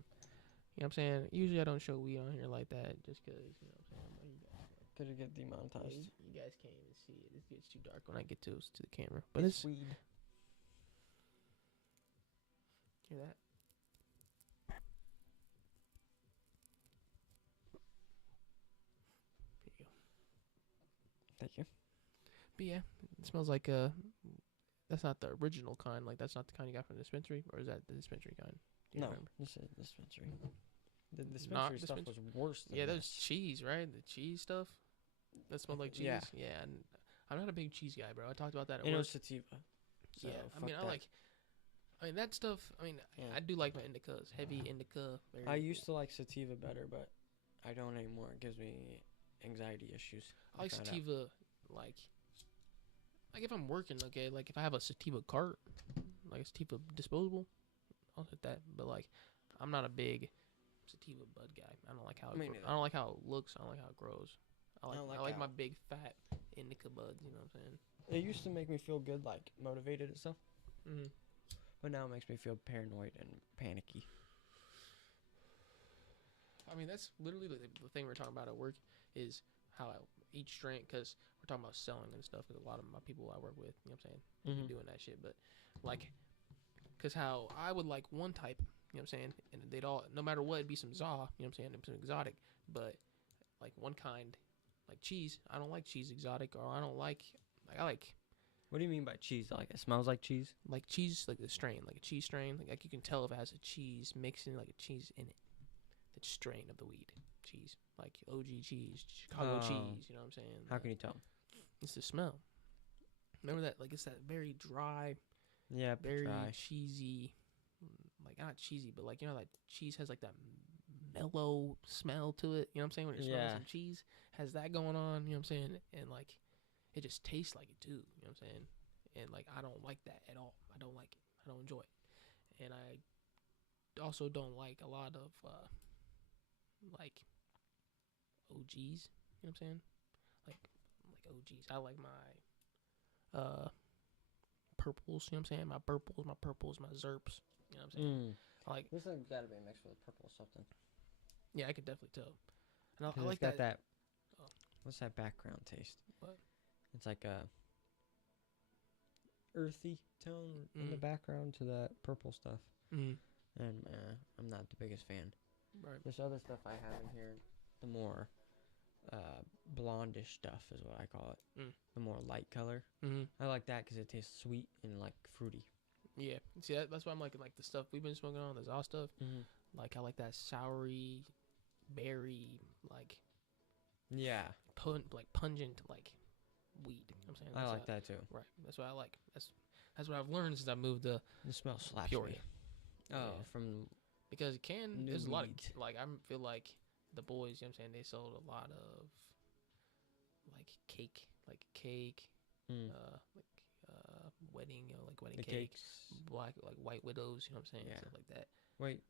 You know what I'm saying? Usually I don't show weed on here like that, just cause, you know what I'm saying. Could it get demonetized? You guys can't even see it. It gets too dark when I get to the camera. But it's weed. Hear that? There you go. Thank you. But yeah, it smells like that's not the original kind. Like, that's not the kind you got from the dispensary, or is that the dispensary kind? Do you remember? This is dispensary. The dispensary stuff was worse than there's cheese, right? The cheese stuff that smelled like cheese. Yeah. And I'm not a big cheese guy, bro. I talked about that at work. It was sativa. So yeah, I mean that stuff. I mean, I do like my indicas, heavy indica. I used to like sativa better, but I don't anymore. It gives me anxiety issues. I like sativa, like if I'm working, okay, like if I have a sativa cart, like a sativa disposable, I'll hit that. But like, I'm not a big sativa bud guy. I don't like how Me it neither. I don't like how it looks. I don't like how it grows. I don't like I like how- my big fat indica buds. You know what I'm saying? It used to make me feel good, like motivated and stuff, Mm-hmm. but now it makes me feel paranoid and panicky. I mean, that's literally the thing we're talking about at work is how each strain, because we're talking about selling and stuff. Because a lot of my people I work with, you know what I'm saying, Mm-hmm. be doing that shit. But like, because how I would like one type, you know what I'm saying, and they'd all, no matter what, it'd be some za, you know what I'm saying, some exotic. But like one kind, like cheese, I don't like cheese exotic, or I don't like I like What do you mean by cheese? Like it smells like cheese? cheese, like the strain, like a cheese strain. Like you can tell if it has a cheese mixing, like a cheese in it. The strain of the weed, cheese, like OG cheese, Chicago Oh. cheese. You know what I'm saying? How can you tell? It's the smell. Remember that? Like it's that very dry, Yeah, very dry. cheesy, like not cheesy, but like you know, like cheese has like that mellow smell to it. You know what I'm saying? When you're smelling Yeah. some cheese, has that going on. You know what I'm saying? And like, it just tastes like it too. You know what I'm saying? And like, I don't like that at all. I don't like it. I don't enjoy it. And I also don't like a lot of like OGs. You know what I'm saying? Like OGs. I like my purples. You know what I'm saying? My purples, my zerps. You know what I'm saying? I like. This has got to be mixed with purple or something. Yeah, I could definitely tell. And I 'Cause like it's got that. Oh. What's that background taste? What? It's like a earthy tone in the Mm. background to that purple stuff. Mm. And I'm not the biggest fan. Right. This other stuff I have in here, the more blondish stuff is what I call it. Mm. The more light color. Mm-hmm. I like that because it tastes sweet and like fruity. Yeah. See, that's why I'm liking like the stuff we've been smoking on, the Zaw stuff. Mm-hmm. Like I like that soury, berry, like Yeah, pungent like weed. You know what I'm saying? I That's like that too. Right. That's what I like. That's what I've learned since I moved to The smell slaps Peoria. me. Oh, Yeah. from Because New there's a lot of weed. like I feel like the boys. You know what I'm saying? They sold a lot of like cake, mm, wedding, like wedding the cake, cakes. black like white widows. You know what I'm saying? Yeah. Stuff like that. Wait,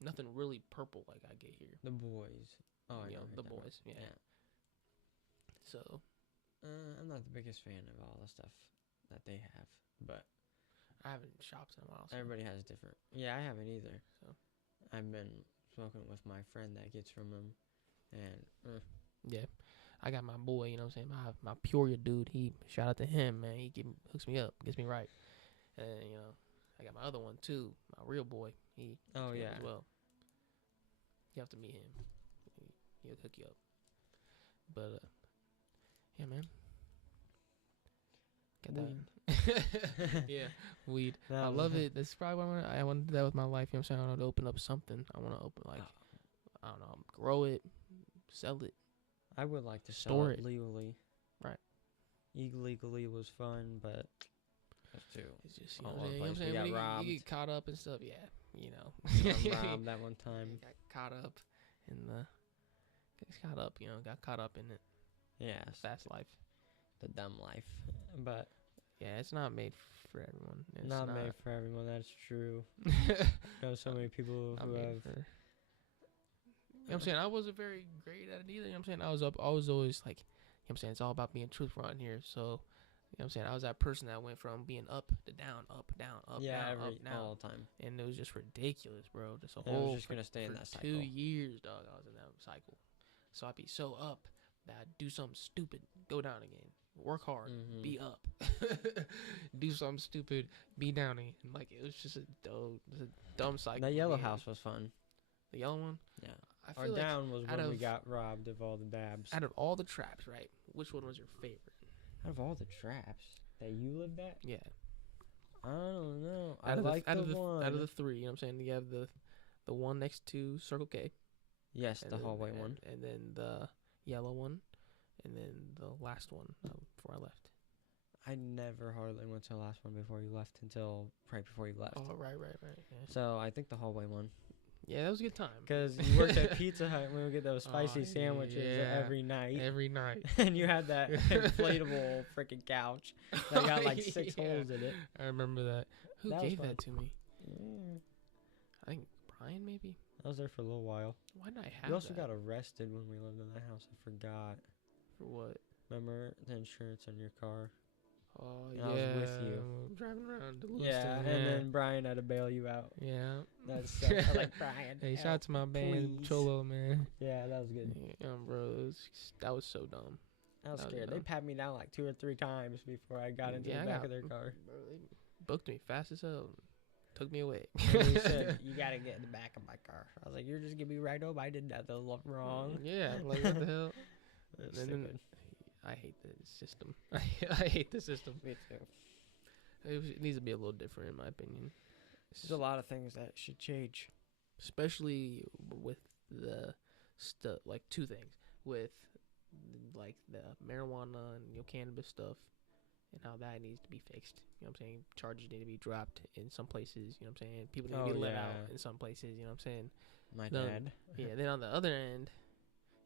Nothing really purple like I get here. the boys. Oh, I You know know, what the you're talking boys, about. yeah. So I'm not the biggest fan of all the stuff that they have, but I haven't shopped in a while. So. everybody has different. Yeah, I haven't either. So. I've been smoking with my friend that gets from them, and Yeah, I got my boy. You know what I'm saying? My Peoria dude. He shout out to him, man. He hooks me up, gets me right. And you know, I got my other one too. My real boy. He oh hooks me yeah, up as well. You have to meet him. He'll hook you up. But yeah, man. Got that. Yeah, weed. That I was- love it. That's probably why I want to do that with my life. You know what I'm saying? I want to open up something. I want to open like I don't know, grow it, sell it. I would like to Store sell it. it legally. Right. Illegally was fun, but that's too. It's just you All know over what I'm the saying. place. We When got you get robbed. caught up and stuff. Yeah, you know. Robbed that one time. Got caught up in the. Got caught up in it. Yeah, Fast life. the dumb life, but Yeah, it's not made for everyone. It's not made for everyone. That's true. Know so many people not who made have. for. You know what I'm saying? I wasn't very great at it either. You know what I'm saying? I was always like, you know what I'm saying? It's all about being truthful on here. So, you know what I'm saying? I was that person that went from being up to down, up, down, up, yeah, down, every up, down. all the time. And it was just ridiculous, bro. Just a And I was whole just gonna stay in for that 2 cycle. years, dog. I was in that cycle. So I'd be so up that I'd do something stupid, go down again. Work hard, Mhm. be up. Do something stupid, be down again. Like it was just a dumb cycle. That yellow man. house was fun. The yellow one. Yeah. I Our feel like down was out when we of- got robbed of all the dabs. out of all the traps, right? Which one was your favorite? Out of all the traps that you lived at, Yeah. I don't know. I Out of like the, out the of the one. out of the three, you know what I'm saying? You have the one next to Circle K. yes, and the then- hallway one. And then the yellow one. And then the last one before I left. I never hardly went to the last one before you left until right before you left. Oh, right. Yeah. So I think the hallway one. Yeah, that was a good time. Because you worked at Pizza Hut and we would get those spicy Oh, sandwiches yeah. every night. Every night. And you had that inflatable freaking couch that got like 6 Yeah. holes in it. I remember that. Who That was gave fun. that to me? Mm. I think Brian, maybe. I was there for a little while. Why did I have You also that? got arrested when we lived in that house. I forgot. For what? Remember the insurance on your car? Oh, And I was with you. Driving around to Lewiston. Yeah, and then Brian had to bail you out. Yeah. That sucked. I was like, Brian, Hey, shout help, out to my band, please. Cholo, man. Yeah, that was good. Yeah, bro, that was so dumb. I was That was scared. They dumb. pat me down like 2 or 3 times before I got into Yeah, the I back got- of their car. Bro, they booked me fast as hell. Took me away. And he said, you gotta get in the back of my car. I was like, you're just gonna be right over. I did nothing wrong. Yeah, like what the hell? That's And then- stupid. I hate the system. I hate the system. Me too. It needs to be a little different, in my opinion. There's a lot of things that should change. Especially with the stuff, like two things, with like the marijuana and cannabis stuff, and how that needs to be fixed. You know what I'm saying? Charges need to be dropped in some places. You know what I'm saying? People need to be let out in some places. You know what I'm saying? My No. dad. Yeah. Then on the other end,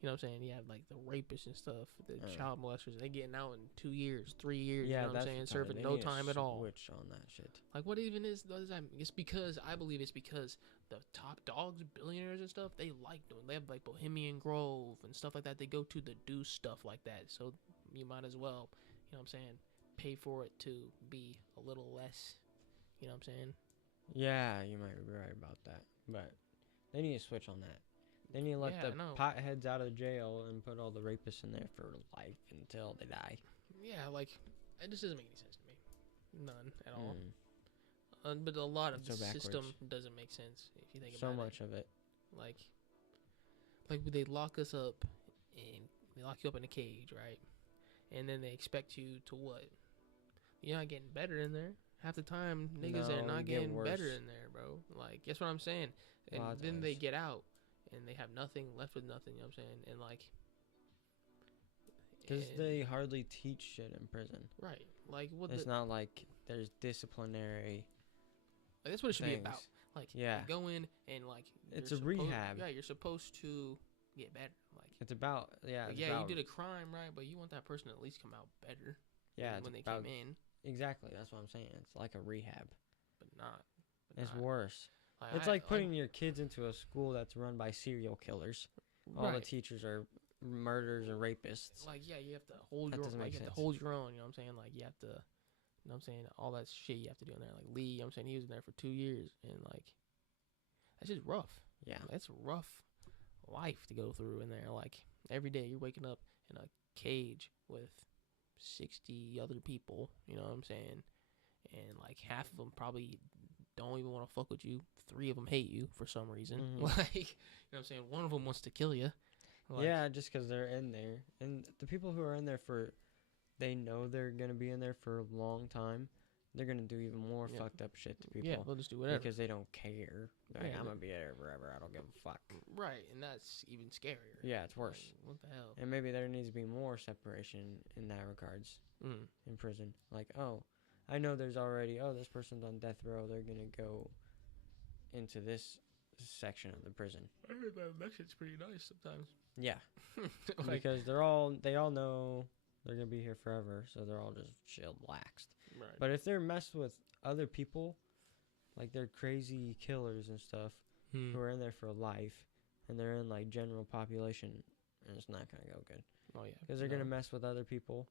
you know what I'm saying? You have like the rapists and stuff, the child molesters. They getting out in 2 years, 3 years. Yeah, you know what I'm saying? Serving no time at all. Switch on that shit. Like, what even is that? It's because I believe it's because the top dogs, billionaires and stuff, they like doing. They have like Bohemian Grove and stuff like that. They go to do stuff like that. So you might as well, you know what I'm saying, pay for it to be a little less. You know what I'm saying? Yeah, you might be right about that. But they need to switch on that. They need to let the potheads out of jail and put all the rapists in there for life until they die. Yeah, like, it just doesn't make any sense to me. None at all. But a lot of the system doesn't make sense if you think about it. So much of it. Like they lock us up and they lock you up in a cage, right? And then they expect you to what? You're not getting better in there. Half the time, niggas are not getting better in there, bro. Like, guess what I'm saying? And then they get out and they have nothing, left with nothing, you know what I'm saying? And like, because they hardly teach shit in prison. Right. Like, what? It's not like there's disciplinary. Like, that's what it should be about. Like, yeah, you go in and like, it's a rehab. Yeah, you're supposed to get better. Like, it's about you did a crime, right? But you want that person to at least come out better. Yeah, when they came in. Exactly, that's what I'm saying. It's like a rehab, but not. It's worse. It's like putting your kids into a school that's run by serial killers. All the teachers are murderers and rapists. Like, yeah, you have to hold your own. Like, you have to hold your own. You know what I'm saying? Like, you have to. You know what I'm saying? All that shit you have to do in there. Like Lee, you know what I'm saying? He was in there for 2 years, and like, that's just rough. Yeah, that's a rough life to go through in there. Like, every day you're waking up in a cage with 60 other people, you know what I'm saying? And like half of them probably don't even want to fuck with you. 3 of them hate you for some reason. Like, you know what I'm saying? One of them wants to kill you. Like, yeah, just because they're in there. And the people who are in there they know they're going to be in there for a long time. They're going to do even more fucked up shit to people. Yeah, they'll just do whatever. Because they don't care. Like, I'm going to be there forever. I don't give a fuck. Right, and that's even scarier. Yeah, it's worse. Like, what the hell? And maybe there needs to be more separation in that regards in prison. Like, I know there's already, this person's on death row. They're going to go into this section of the prison. I heard that message pretty nice sometimes. Yeah. Like, because they all know they're going to be here forever, so they're all just chilled, laxed. Right. But if they're messed with other people, like they're crazy killers and stuff, who are in there for life, and they're in like general population, and it's not going to go good. Oh, yeah. Because they're going to mess with other people.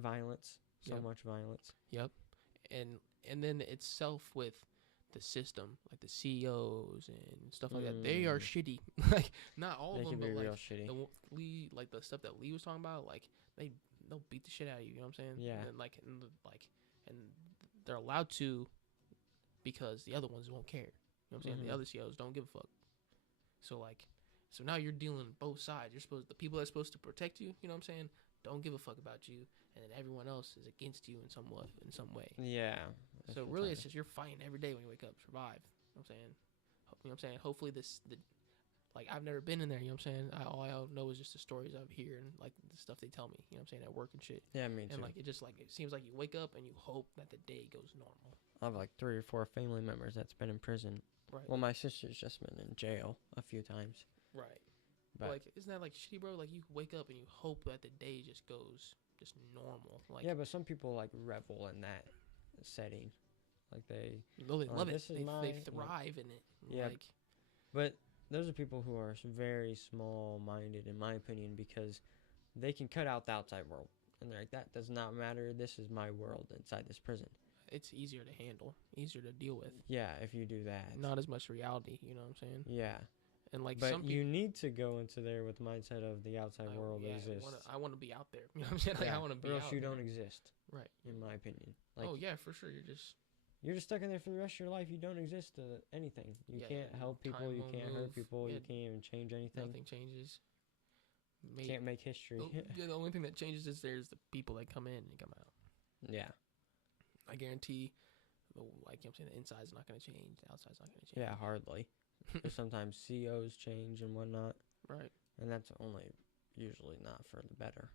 Violence. So much violence. Yep. And then itself with the system, like the CEOs and stuff like that, they are shitty. Like, not all of them, but like shitty. Lee, like the stuff that Lee was talking about, like they'll beat the shit out of you. You know what I'm saying? Yeah. And they're allowed to because the other ones won't care. You know what I'm saying? The other CEOs don't give a fuck. So now you're dealing both sides. The people that's supposed to protect you, you know what I'm saying, don't give a fuck about you, and then everyone else is against you in some way. Yeah. So really, it's just you're fighting every day when you wake up, survive. You know what I'm saying? You know what I'm saying? Hopefully like, I've never been in there, you know what I'm saying? All I know is just the stories I've heard and like the stuff they tell me, you know what I'm saying, at work and shit. Yeah, me too. And like, it seems like you wake up and you hope that the day goes normal. I have like 3 or 4 family members that's been in prison. Right. Well, my sister's just been in jail a few times. Right. But like, isn't that like shitty, bro? Like, you wake up and you hope that the day just goes just normal. Like, yeah, but some people like revel in that setting. Like they, No, they love it. this is They mine, thrive in it. Yeah. Like, but those are people who are very small-minded, in my opinion, because they can cut out the outside world, and they're like, that does not matter. This is my world inside this prison. it's easier to handle, easier to deal with. Yeah, if you do that. Not as much reality, you know what I'm saying? Yeah, And like but some people, you need to go into there with the mindset of the outside world yeah, exists. I want to be out there. You know what I'm saying? Like, I want to be or out else you there. don't exist, Right. in my opinion. Like, Oh yeah, for sure. you're just stuck in there for the rest of your life. You don't exist to anything. You Yeah, can't help people. time You won't can't move. hurt people. Yeah, You can't even change anything. nothing changes. Can't make history. Yeah, the only thing that changes is there's the people that come in and come out. Yeah. I guarantee, like I'm saying, the inside's not going to change. The outside's not going to change. Yeah, hardly. 'Cause sometimes COs change and whatnot, Right. and that's only usually not for the better.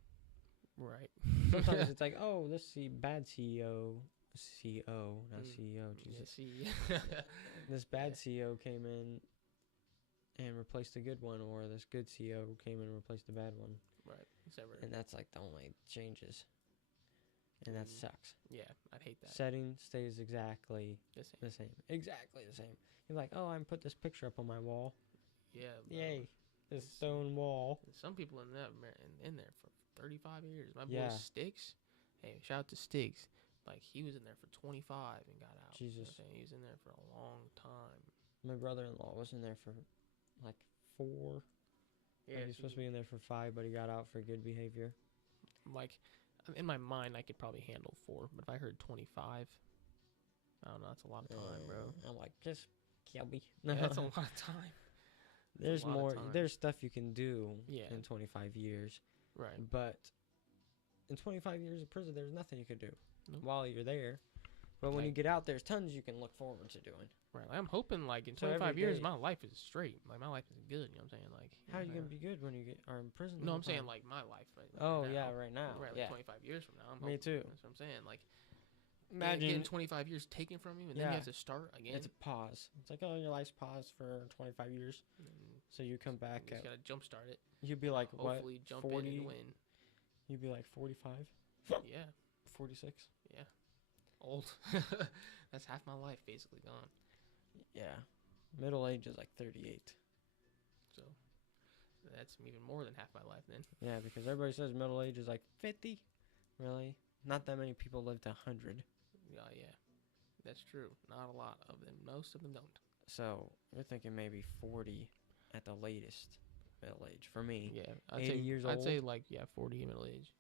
Right. Sometimes it's like, oh, this bad CEO, not CEO, Yeah, Jesus. see. This bad Yeah. CEO came in and replaced a good one, or this good CEO came in and replaced a bad one. Right. Except for, And that's like the only changes. And that sucks. yeah, I'd hate that. Setting stays exactly The same. the same. Exactly the same. You're like, oh, I'm put this picture up on my wall. Yeah. Bro. Yay. This stone wall. And some people in there for 35 years. My Yeah. boy Sticks. Hey, shout out to Sticks. Like, he was in there for 25 and got out. Jesus. You know what I'm saying? He was in there for a long time. My brother-in-law was in there for like 4. Yeah, Like, he was supposed to be in there for 5, but he got out for good behavior. like, in my mind, I could probably handle 4, but if I heard 25, I don't know. That's a lot of time, bro. I'm like, just kill me. Yeah, that's a lot of time. There's a lot of more. time. There's stuff you can do Yeah. in 25 years, Right. but in 25 years of prison, there's nothing you could do Nope. while you're there. But when you Like- get out, there's tons you can look forward to doing. Right. Like, I'm hoping, like, in So 25 every years, day- my life is straight. Like, my life is good. You know what I'm saying? Like, How are you gonna be good when you are in prison? the No, whole I'm saying, time? like, my life. Like, Oh right yeah, now. right now. Right, like Yeah. 25 years from now. I'm Me hoping. too. That's what I'm saying. Like, Imagine getting 25 years taken from you, and then you Yeah. have to start again. it's a pause. It's like, oh, your life's paused for 25 years. And So you come you back just at, gotta jumpstart it. you'd be like, what? Hopefully, jump in 40? and win. You'd be like 45, Yeah, 46. old. That's half my life basically gone. Yeah. Middle age is like 38. So that's even more than half my life then. Yeah, because everybody says middle age is like 50. Really? Not that many people live to 100. Yeah, that's true. Not a lot of them. Most of them don't. So you're thinking maybe 40 at the latest middle age for me. Yeah, 80 years I'd say old? like 40 middle age.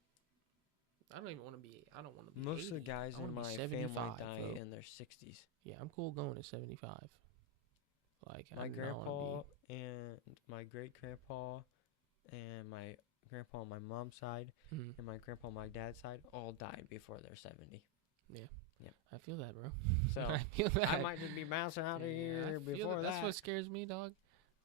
I don't even want to be. I don't want to be. Most of the 80. guys I in wanna my be family 75, die bro. in their 60s. Yeah, I'm cool going to 75. Like My I do not grandpa wanna and my great grandpa and my grandpa on my mom's side be. Mhm. and my grandpa on my dad's side all died before they're 70. I feel that, bro. So I feel that. I might just be bouncing out of Yeah, I here feel before That's that. what scares me, dog.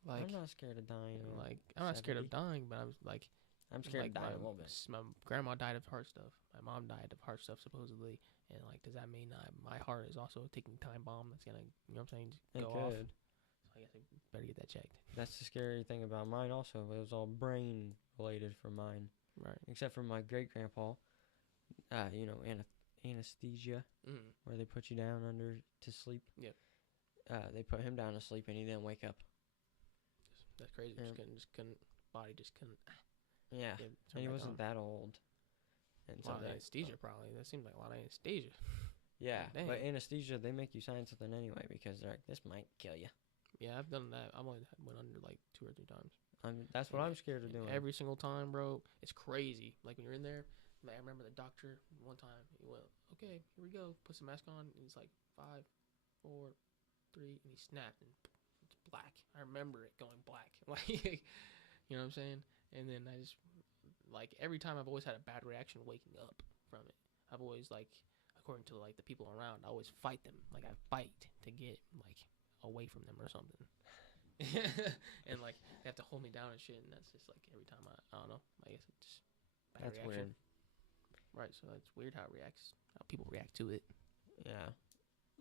Like, I'm not scared of dying. Man. like I'm not scared of 70. dying, but I'm like, I'm scared like of dying a little bit. my grandma died of heart stuff. My mom died of heart stuff supposedly, and like, does that mean my heart is also a ticking time bomb that's gonna, you know what I'm saying, It go off? could. So I guess I better get that checked. That's the scary thing about mine also. It was all brain related for mine. Right. Except for my great grandpa. Anesthesia, Mm. where they put you down under to sleep. Yep. They put him down to sleep and he didn't wake up. That's crazy. Yeah. Just couldn't. Body just couldn't. Yeah. Turn And he back wasn't on. that old. And A lot of something. anesthesia, probably. That seems like a lot of anesthesia. Yeah. Dang. But anesthesia, they make you sign something anyway because they're like, this might kill you. Yeah, I've done that. I've only went under like 2 or 3 times. That's what And I'm scared of And doing. every single time, bro, it's crazy. Like when you're in there, like, I remember the doctor one time. He went, "Okay, here we go. Put some mask on." And he's like 5, 4, 3, and he snapped and it's black. I remember it going black. Like, you know what I'm saying? And then I just like every time I've always had a bad reaction waking up from it. I've always like, according to like the people around, I always fight them. Like I fight to get like away from them or something. And like they have to hold me down and shit, and that's just like every time I don't know. I guess it's just bad That's reaction. weird. Right, so it's weird how people react to it. Yeah.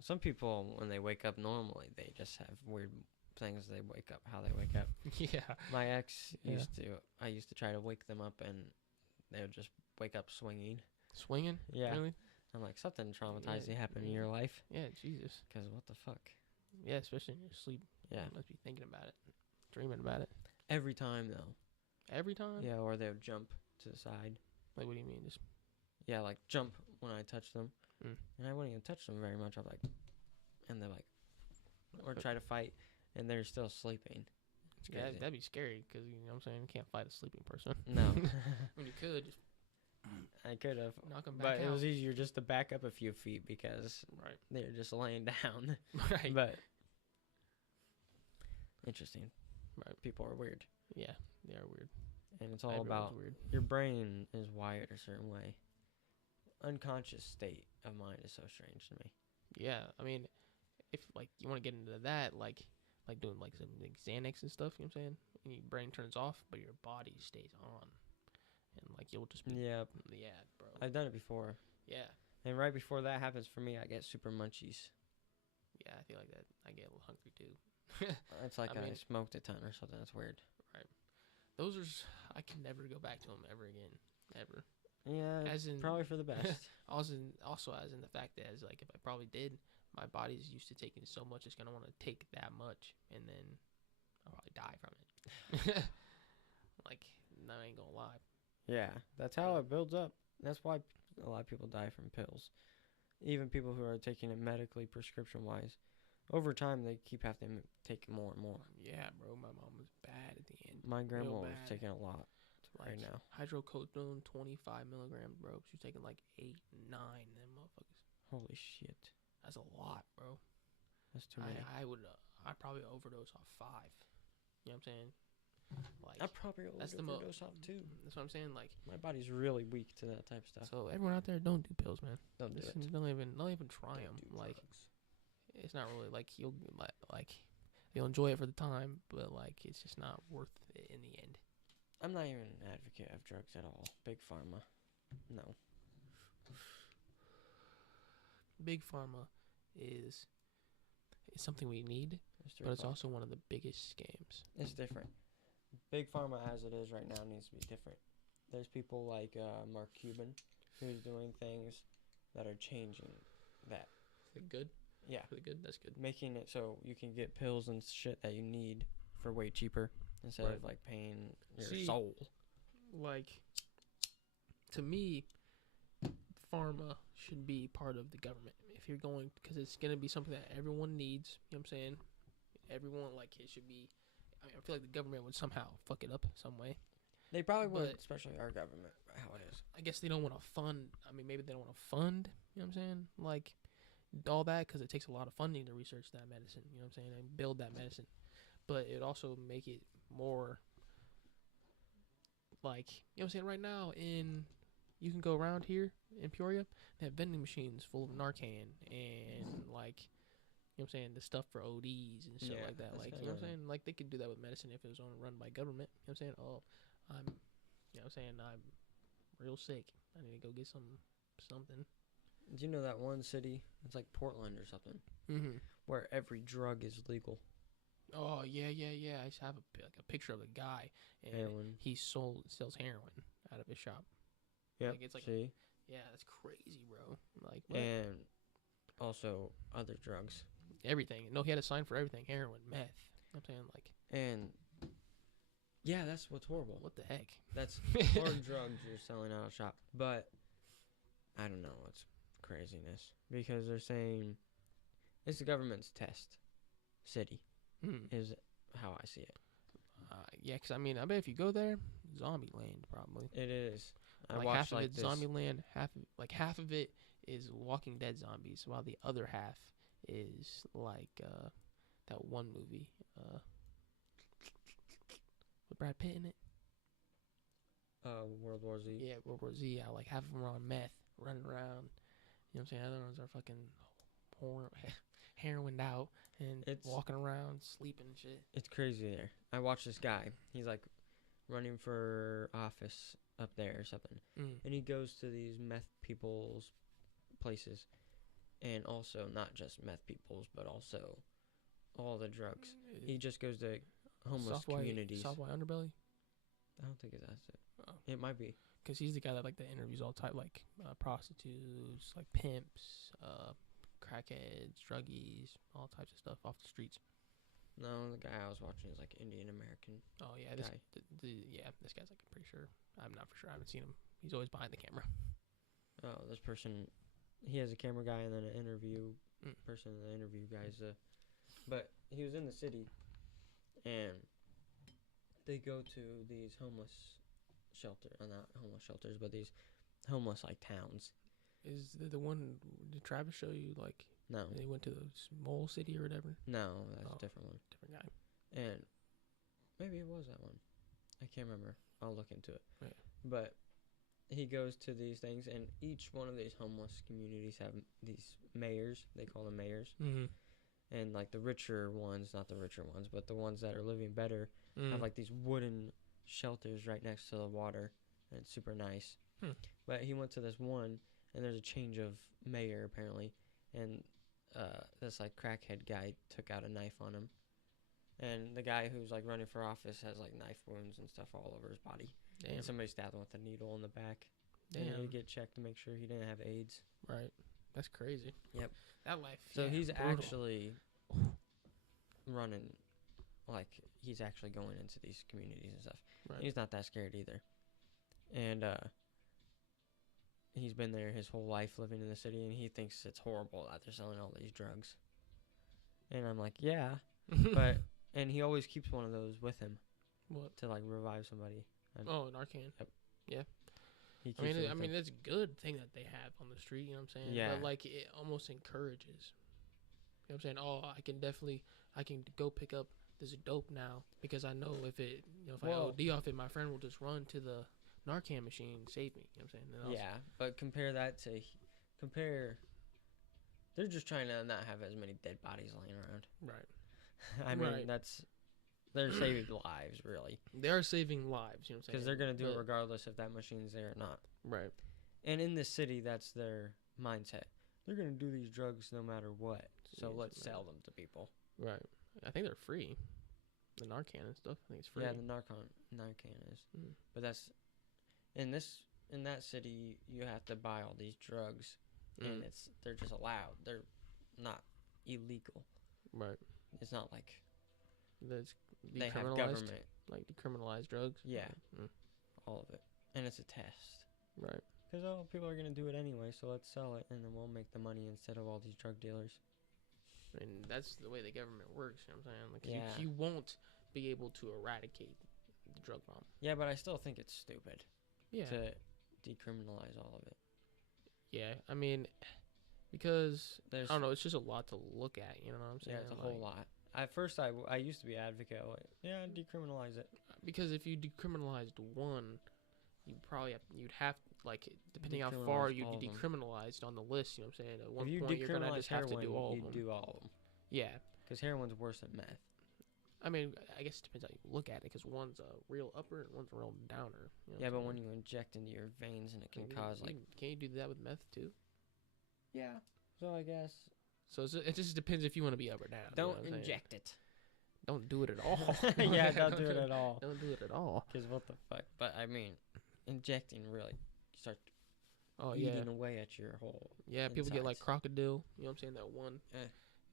Some people, when they wake up normally, they just have weird things. They wake up how they wake up. Yeah. My ex Yeah. I used to try to wake them up, and they would just wake up swinging. Swinging? Yeah. Really? I'm like, something traumatizing Yeah, happened in yeah. your life. Yeah, Jesus. Because what the fuck? Yeah, especially in your sleep. Yeah. You must be thinking about it, dreaming about it Every time, though. every time. Yeah, or they would jump to the side. Like, what do you mean? Just Yeah, like jump when I touch them. Mm. And I wouldn't even touch them very much. I'm like, and they're like, or try to fight, and they're still sleeping. It's yeah, crazy. that'd be scary because you know what I'm saying. You can't fight a sleeping person. No. When you could, just I could have. knock them back But it out. was easier just to back up a few feet because Right. they're just laying down. Right. But interesting. Right. People are weird. Yeah, they are weird. And it's all Everyone's about weird. your brain is wired a certain way. Unconscious state of mind is so strange to me. Yeah, I mean, if like you want to get into that, like doing like some like Xanax and stuff, you know what I'm saying? And your brain turns off, but your body stays on, and like you'll just be Yep. yeah, bro. I've done it before. Yeah, And right before that happens for me, I get super munchies. yeah, I feel like that. I get a little hungry too. It's like I I mean- smoked a ton or something. That's weird. Those are I can never go back to them ever again, ever. Yeah, As in probably for the best. Also as in the fact that as like if I probably did, my body's used to taking so much, it's gonna want to take that much, and then I'll probably die from it. Like, I ain't gonna lie. Yeah, that's how it builds up. That's why a lot of people die from pills. Even people who are taking it medically, prescription-wise. Over time, they keep having to take more and more. Yeah, bro, my mom was bad at the end. My grandma was bad. taking a lot right Like now. hydrocodone, 25 milligrams, bro. She's taking like 8, 9, them motherfuckers. Holy shit. That's a lot, bro. That's too many. I'd probably overdose off 5. You know what I'm saying? Like, I probably that's the overdose off too. That's what I'm saying. Like, My body's really weak to that type of stuff. so everyone out there, don't do pills, man. Don't do it. Don't even try them. Don't do Like, drugs. it's not really like you'll enjoy it for the time, but like it's just not worth it in the end. I'm not even an advocate of drugs at all. Big pharma. No. Big pharma is something we need, but it's also one of the biggest scams. It's different. Big pharma as it is right now needs to be different. There's people like Mark Cuban who's doing things that are changing that. Is it good? Yeah. Really good. That's good. Making it so you can get pills and shit that you need for way cheaper instead Right. of like paying your See, soul. Like, to me, pharma should be part of the government. If you're going, because it's gonna be something that everyone needs. You know what I'm saying? Everyone, like, it should be. I mean, I feel like the government would somehow fuck it up some way. They probably would, But- especially our government, how it is. I guess they don't want to fund. I mean, maybe they don't want to fund. You know what I'm saying? Like all that because it takes a lot of funding to research that medicine. You know what I'm saying? And build that medicine, but it also make it more like you know what I'm saying. Right now, you can go around here in Peoria. They have vending machines full of Narcan and like. You know what I'm saying? The stuff for ODs and shit Yeah, like that. that's Like, you know what I'm kinda- saying? Like, they could do that with medicine if it was run by government. You know what I'm saying? Oh, you know what I'm saying? I'm real sick. I need to go get something. Do you know that one city? It's like Portland or something, Mm-hmm. where every drug is legal. Oh, yeah. I just have a picture of a guy, and Heroin. he sells heroin out of his shop. Yep. Like, it's like See? Yeah, that's crazy, bro. Like, what? And also other drugs. Everything. No, he had a sign for everything. Heroin, meth. You know what I'm saying? Like, And yeah, that's what's horrible. what the heck? That's hard drugs you're selling out of shop. But I don't know. It's craziness because they're saying it's the government's test city Hmm. is how I see it. Yeah, because, I mean, I bet if you go there, zombie land, probably. It is. I Like, watched half of like it's this. zombie land, half of it is Walking Dead zombies, while the other half is like that one movie with Brad Pitt in it. World War Z. Yeah, World War Z. Yeah, like half of them are on meth, running around. You know what I'm saying? Other ones are fucking heroined out and It's- walking around, sleeping and shit. It's crazy there. I watched this guy. He's like running for office up there or something. Mm. And he goes to these meth people's places. And also, not just meth people's, but also all the drugs. He just goes to homeless Soft white, communities. Soft white underbelly. I don't think that's it. Oh. It might be. because he's the guy that like that interviews all type like prostitutes, like pimps, crackheads, druggies, all types of stuff off the streets. No, the guy I was watching is like Indian American. Oh yeah, this Guy. this guy's like I'm pretty sure. I'm not for sure. I haven't seen him. He's always behind the camera. Oh, this person, he has a camera guy and then an interview Mm. person, and the interview guy's but he was in the city, and they go to these homeless not homeless shelters, but these homeless like towns. Is the one did Travis show you like No, they went to the small city or whatever? no, that's Oh. a different one. Different guy. And maybe it was that one. I can't remember. I'll look into it. Yeah. But he goes to these things, and each one of these homeless communities have these mayors. They call them mayors. Mm-hmm. And like the richer ones, not the richer ones, but the ones that are living better, Mm. have like these wooden shelters right next to the water, and it's super nice. Hmm. But he went to this one, and there's a change of mayor apparently, and this like crackhead guy took out a knife on him, and the guy who's like running for office has like knife wounds and stuff all over his body. Damn. And somebody stabbed him with a needle in the back. Damn. And he had to get checked to make sure he didn't have AIDS. Right. That's crazy. Yep. That life. So yeah, he's brutal. actually running, like he's actually going into these communities and stuff. Right. He's not that scared either. And he's been there his whole life living in the city, and he thinks it's horrible that they're selling all these drugs. And I'm like, yeah, but and he always keeps one of those with him What? to like revive somebody. And Oh, Narcan. he keeps I mean, it with him. it's a good thing that they have on the street. You know what I'm saying? Yeah. But like, it almost encourages. You know what I'm saying? Oh, I can go pick up this dope now because I know if it, if I Well- OD off it, my friend will just run to the Narcan machine and save me. You know what I'm saying? And I'll- Yeah, but compare that to they're just trying to not have as many dead bodies laying around. Right. I mean, Right. they're saving lives, really, They are saving lives. You know what I'm saying? because they're going to do it But- regardless if that machine's there or not. Right. And in this city, that's their mindset. They're going to do these drugs no matter what, so Yeah, let's doesn't sell matter. them to people. Right. I think they're free. The Narcan and stuff. I think it's free. Yeah, the Narcan is. Mm. But that's in that city, you have to buy all these drugs, and Mm. they're just allowed. They're not illegal. Right. It's not like That's they have decriminalized. government. Like decriminalized drugs. Yeah. Mm. All of it, and it's a test. Right. Because people are gonna do it anyway, so let's sell it, and then we'll make the money instead of all these drug dealers. And that's the way the government works. You know what I'm saying? Like Yeah. you won't be able to eradicate the drug problem. Yeah, but I still think it's stupid Yeah. to decriminalize all of it. Yeah. I mean, because There's I don't know. It's just a lot to look at. You know what I'm saying? yeah, it's a whole Like, lot. At first, I used to be advocate. Like, yeah, decriminalize it. Because if you decriminalized one, you'd have like depending how far Decriminalize you all of 'em. decriminalized on the list. You know what I'm saying? At one If you point, you're gonna decriminalize just have to heroin, do all of you them. do all of them. Yeah. Because heroin's worse than meth. I mean, I guess it depends how you look at it. Because one's a real upper and one's a real downer. You know Yeah, what but I'm when saying? you inject into your veins, and it can Can cause like can you do that with meth too? yeah. So I guess So it just depends if you want to be up or down. you know don't what I'm saying? inject it. Don't do it at all. Yeah, don't do it at all. Don't do it at all. Because what the fuck? But I mean, injecting really start Oh yeah, eating away at your whole. yeah. People get like insides. crocodile. You know what I'm saying? That one. Eh.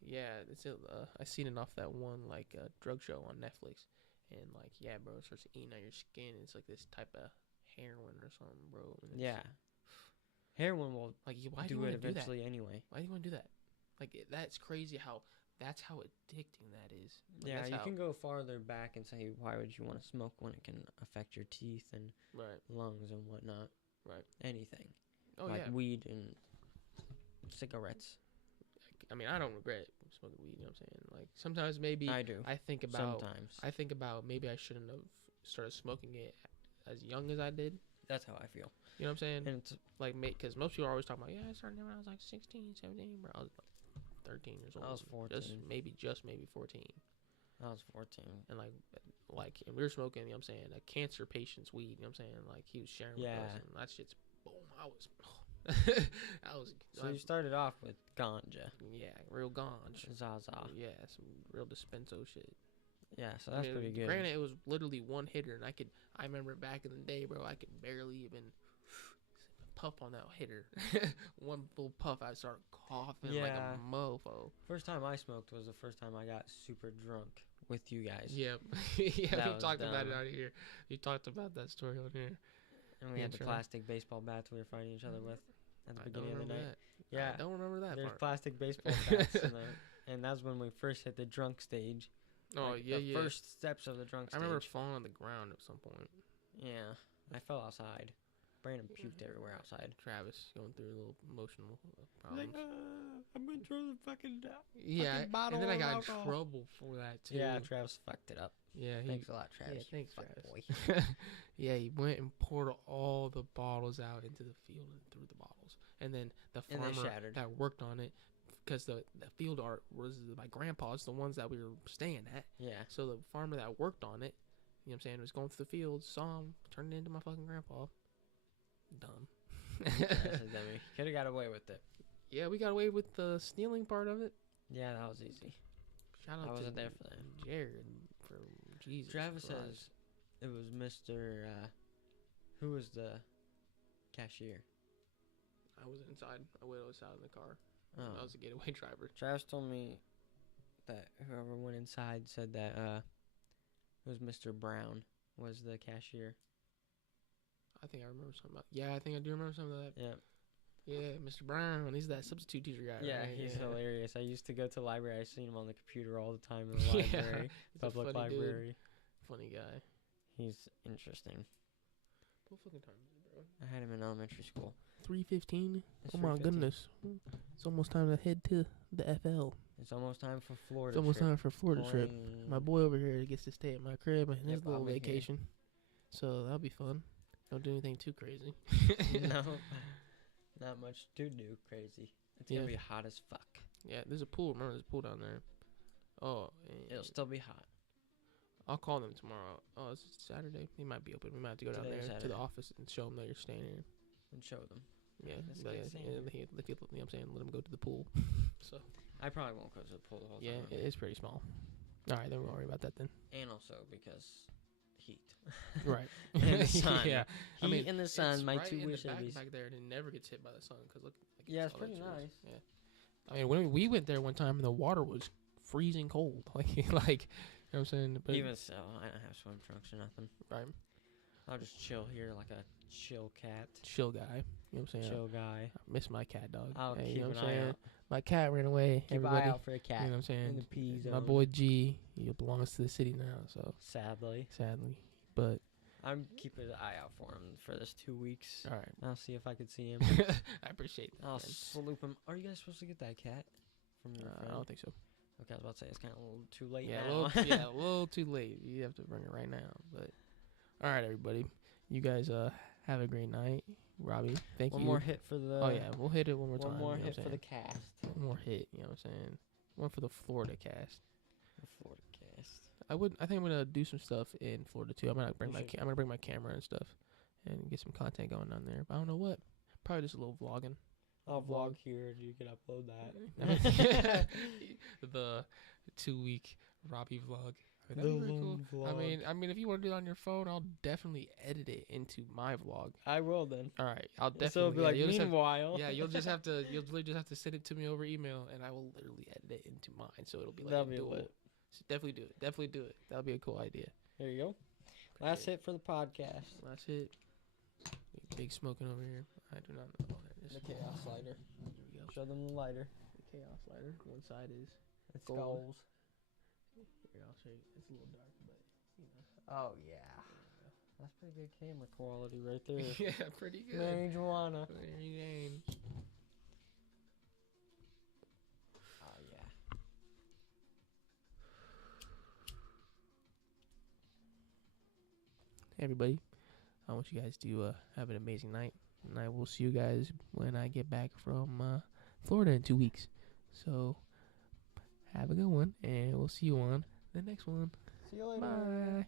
Yeah, it's I seen it off that one like drug show on Netflix, and like yeah, bro, it starts eating at your skin. It's like this type of heroin or something, bro. And it's, Yeah. Heroin will Like why do you do want it to do that? eventually anyway. Why do you want to do that? Like that's crazy how that's how addicting that is. Like, Yeah, that's you how- can go farther back and say, why would you want to smoke when it can affect your teeth and Right. lungs and whatnot? Right. Anything. Oh like yeah. weed and cigarettes. I mean, I don't regret smoking weed. You know what I'm saying? Like sometimes maybe I do. I think about Sometimes. maybe I shouldn't have started smoking it as young as I did. That's how I feel. You know what I'm saying? And it's, Like, because most people are always talking about, yeah, I started when I was like 16, 17, bro. I was like 13 years old. I was 14. Just maybe 14. I was 14. And and we were smoking, you know what I'm saying, a cancer patient's weed, you know what I'm saying? Like, he was sharing with Yeah. us, and that shit's, boom, I was, So you started off with ganja. yeah, real ganj. Zaza. Yeah, some real dispenso shit. Yeah, so that's pretty good. Granted, it was literally one hitter, and I remember back in the day, bro, I could barely even puff on that hitter. One little puff, I started coughing like Yeah. a mofo. First time I smoked was the first time I got super drunk with you guys. Yeah, yeah. That We was talked about it dumb. out here. You talked about that story on here. And we had the Intro. plastic baseball bats we were fighting each other with at the I don't beginning of the remember night. that. Yeah. I don't remember that There's part. plastic baseball bats and that's when we first hit the drunk stage. Oh Like, yeah, the yeah. first steps of the drunk I stage. remember falling on the ground at some point. Yeah. I fell outside. Brandon puked everywhere outside. Travis going through a little emotional problems. I'm gonna throw the fucking Yeah, fucking bottle and then I of got in alcohol. trouble for that too. Yeah, Travis fucked it up. Yeah, he, Thanks a lot, Travis. Yeah, thanks, Fuck Travis. boy. Yeah, he went and poured all the bottles out into the field and threw the bottles. And then the And they farmer shattered. that worked on it, because the field art was my grandpa's, the ones that we were staying at. Yeah. So the farmer that worked on it, you know what I'm saying, was going through the field, saw him, turned it into my fucking grandpa. Dumb. That's a dummy. Could have got away with it. Yeah, we got away with the stealing part of it. Yeah, that was easy. Shout out I to wasn't there for that. Jared for Jesus. Travis Christ. says it was Mr. Who was the cashier? I was inside. I was out in the car. Oh. I was a getaway driver. Travis told me that whoever went inside said that it was Mr. Brown was the cashier. I think I remember something about. Yeah, I think I do remember some of that. Yeah. Yeah, Mr. Brown. He's that substitute teacher guy. Yeah, right? he's hilarious. I used to go to the library. I seen him on the computer all the time in the Yeah, library, he's a public funny dude. library. Funny guy. He's interesting. What fucking time is it, bro? I had him in elementary school. 3:15. It's Oh my 3:15. goodness. It's almost time to head to the FL. It's almost time for Florida. It's almost trip. time for Florida trip. Boing. My boy over here gets to stay at my crib and his Yep, little I'll be here. vacation. So that'll be fun. Don't do anything too crazy. No, not much to do. Crazy. It's Yeah. gonna be hot as fuck. Yeah, there's a pool. Remember, there's a pool down there. Oh, and It'll still be hot. I'll call them tomorrow. Oh, it's Saturday. They might be open. We might have to go down Today's there to Saturday. the office and show them that you're staying here. And show them. Yeah, This but guy's staying yeah, here. you know what I'm saying? Let them go to the pool. So I probably won't go to the pool the whole yeah, time. it's pretty small. All right, then we'll worry about that then. And also because heat. Right. And the sun. Yeah. Heat I mean, and the sun. it's My right two in the wishes. back there, and it never gets hit by the sun because look. Like Yeah, it's all pretty that trees. nice. Yeah. I mean, when we went there one time, the water was freezing cold. Like, you know what I'm saying? But Even so, I don't have swim trunks or nothing. right, I'll just chill here like a chill cat. chill guy. You know what I'm saying? Chill guy. I miss my cat dog. I'll Hey, keep you know an what I'm eye saying? out. My cat ran away. Keep an Everybody, eye out for a cat. you know what I'm saying? in the P My zone. boy G, he belongs to the city now. So Sadly. sadly, but I'm keeping an eye out for him for this 2 weeks. all right. I'll see if I can see him. I appreciate that. I'll man. sloop him. Are you guys supposed to get that cat from your I friend? don't think so. Okay, I was about to say it's kind of a little too late Yeah, now. a little too late. You have to bring it right now. But all right, everybody, you guys have a great night. Robbie, thank One you. more hit for the. Oh yeah, we'll hit it one more time. One more you know hit what for I'm the saying? cast. One more hit. You know what I'm saying? One for the Florida cast. The Florida cast. I think I'm gonna do some stuff in Florida too. I'm gonna bring You my should. I'm gonna bring my camera and stuff, and get some content going on there. But I don't know what. Probably just a little vlogging. I'll Vlog. vlog here and you can upload that. The 2-week Robbie vlog. The That'd be pretty cool. lone I mean, if you want to do it on your phone, I'll definitely edit it into my vlog. I will then. All right, I'll definitely. So it'll be like, you'll just have- meanwhile. yeah, you'll literally just have to send it to me over email, and I will literally edit it into mine, so it'll be like That'll a be dual. lit. So definitely do it. Definitely do it. That'll be a cool idea. There you go. Last hit for the podcast. That's it. Big smoking over here. I do not know. The chaos lighter. Here we go. Show them the lighter. The chaos lighter. One side is. It's Gold. goals. Here, I'll show you. It's a little dark, but you know. Oh yeah. That's pretty good camera quality right there. Yeah, pretty good. Marijuana. Very game. Oh yeah. Hey, everybody. I want you guys to have an amazing night. And I will see you guys when I get back from Florida in 2 weeks. So, have a good one. And we'll see you on the next one. See you later. Bye.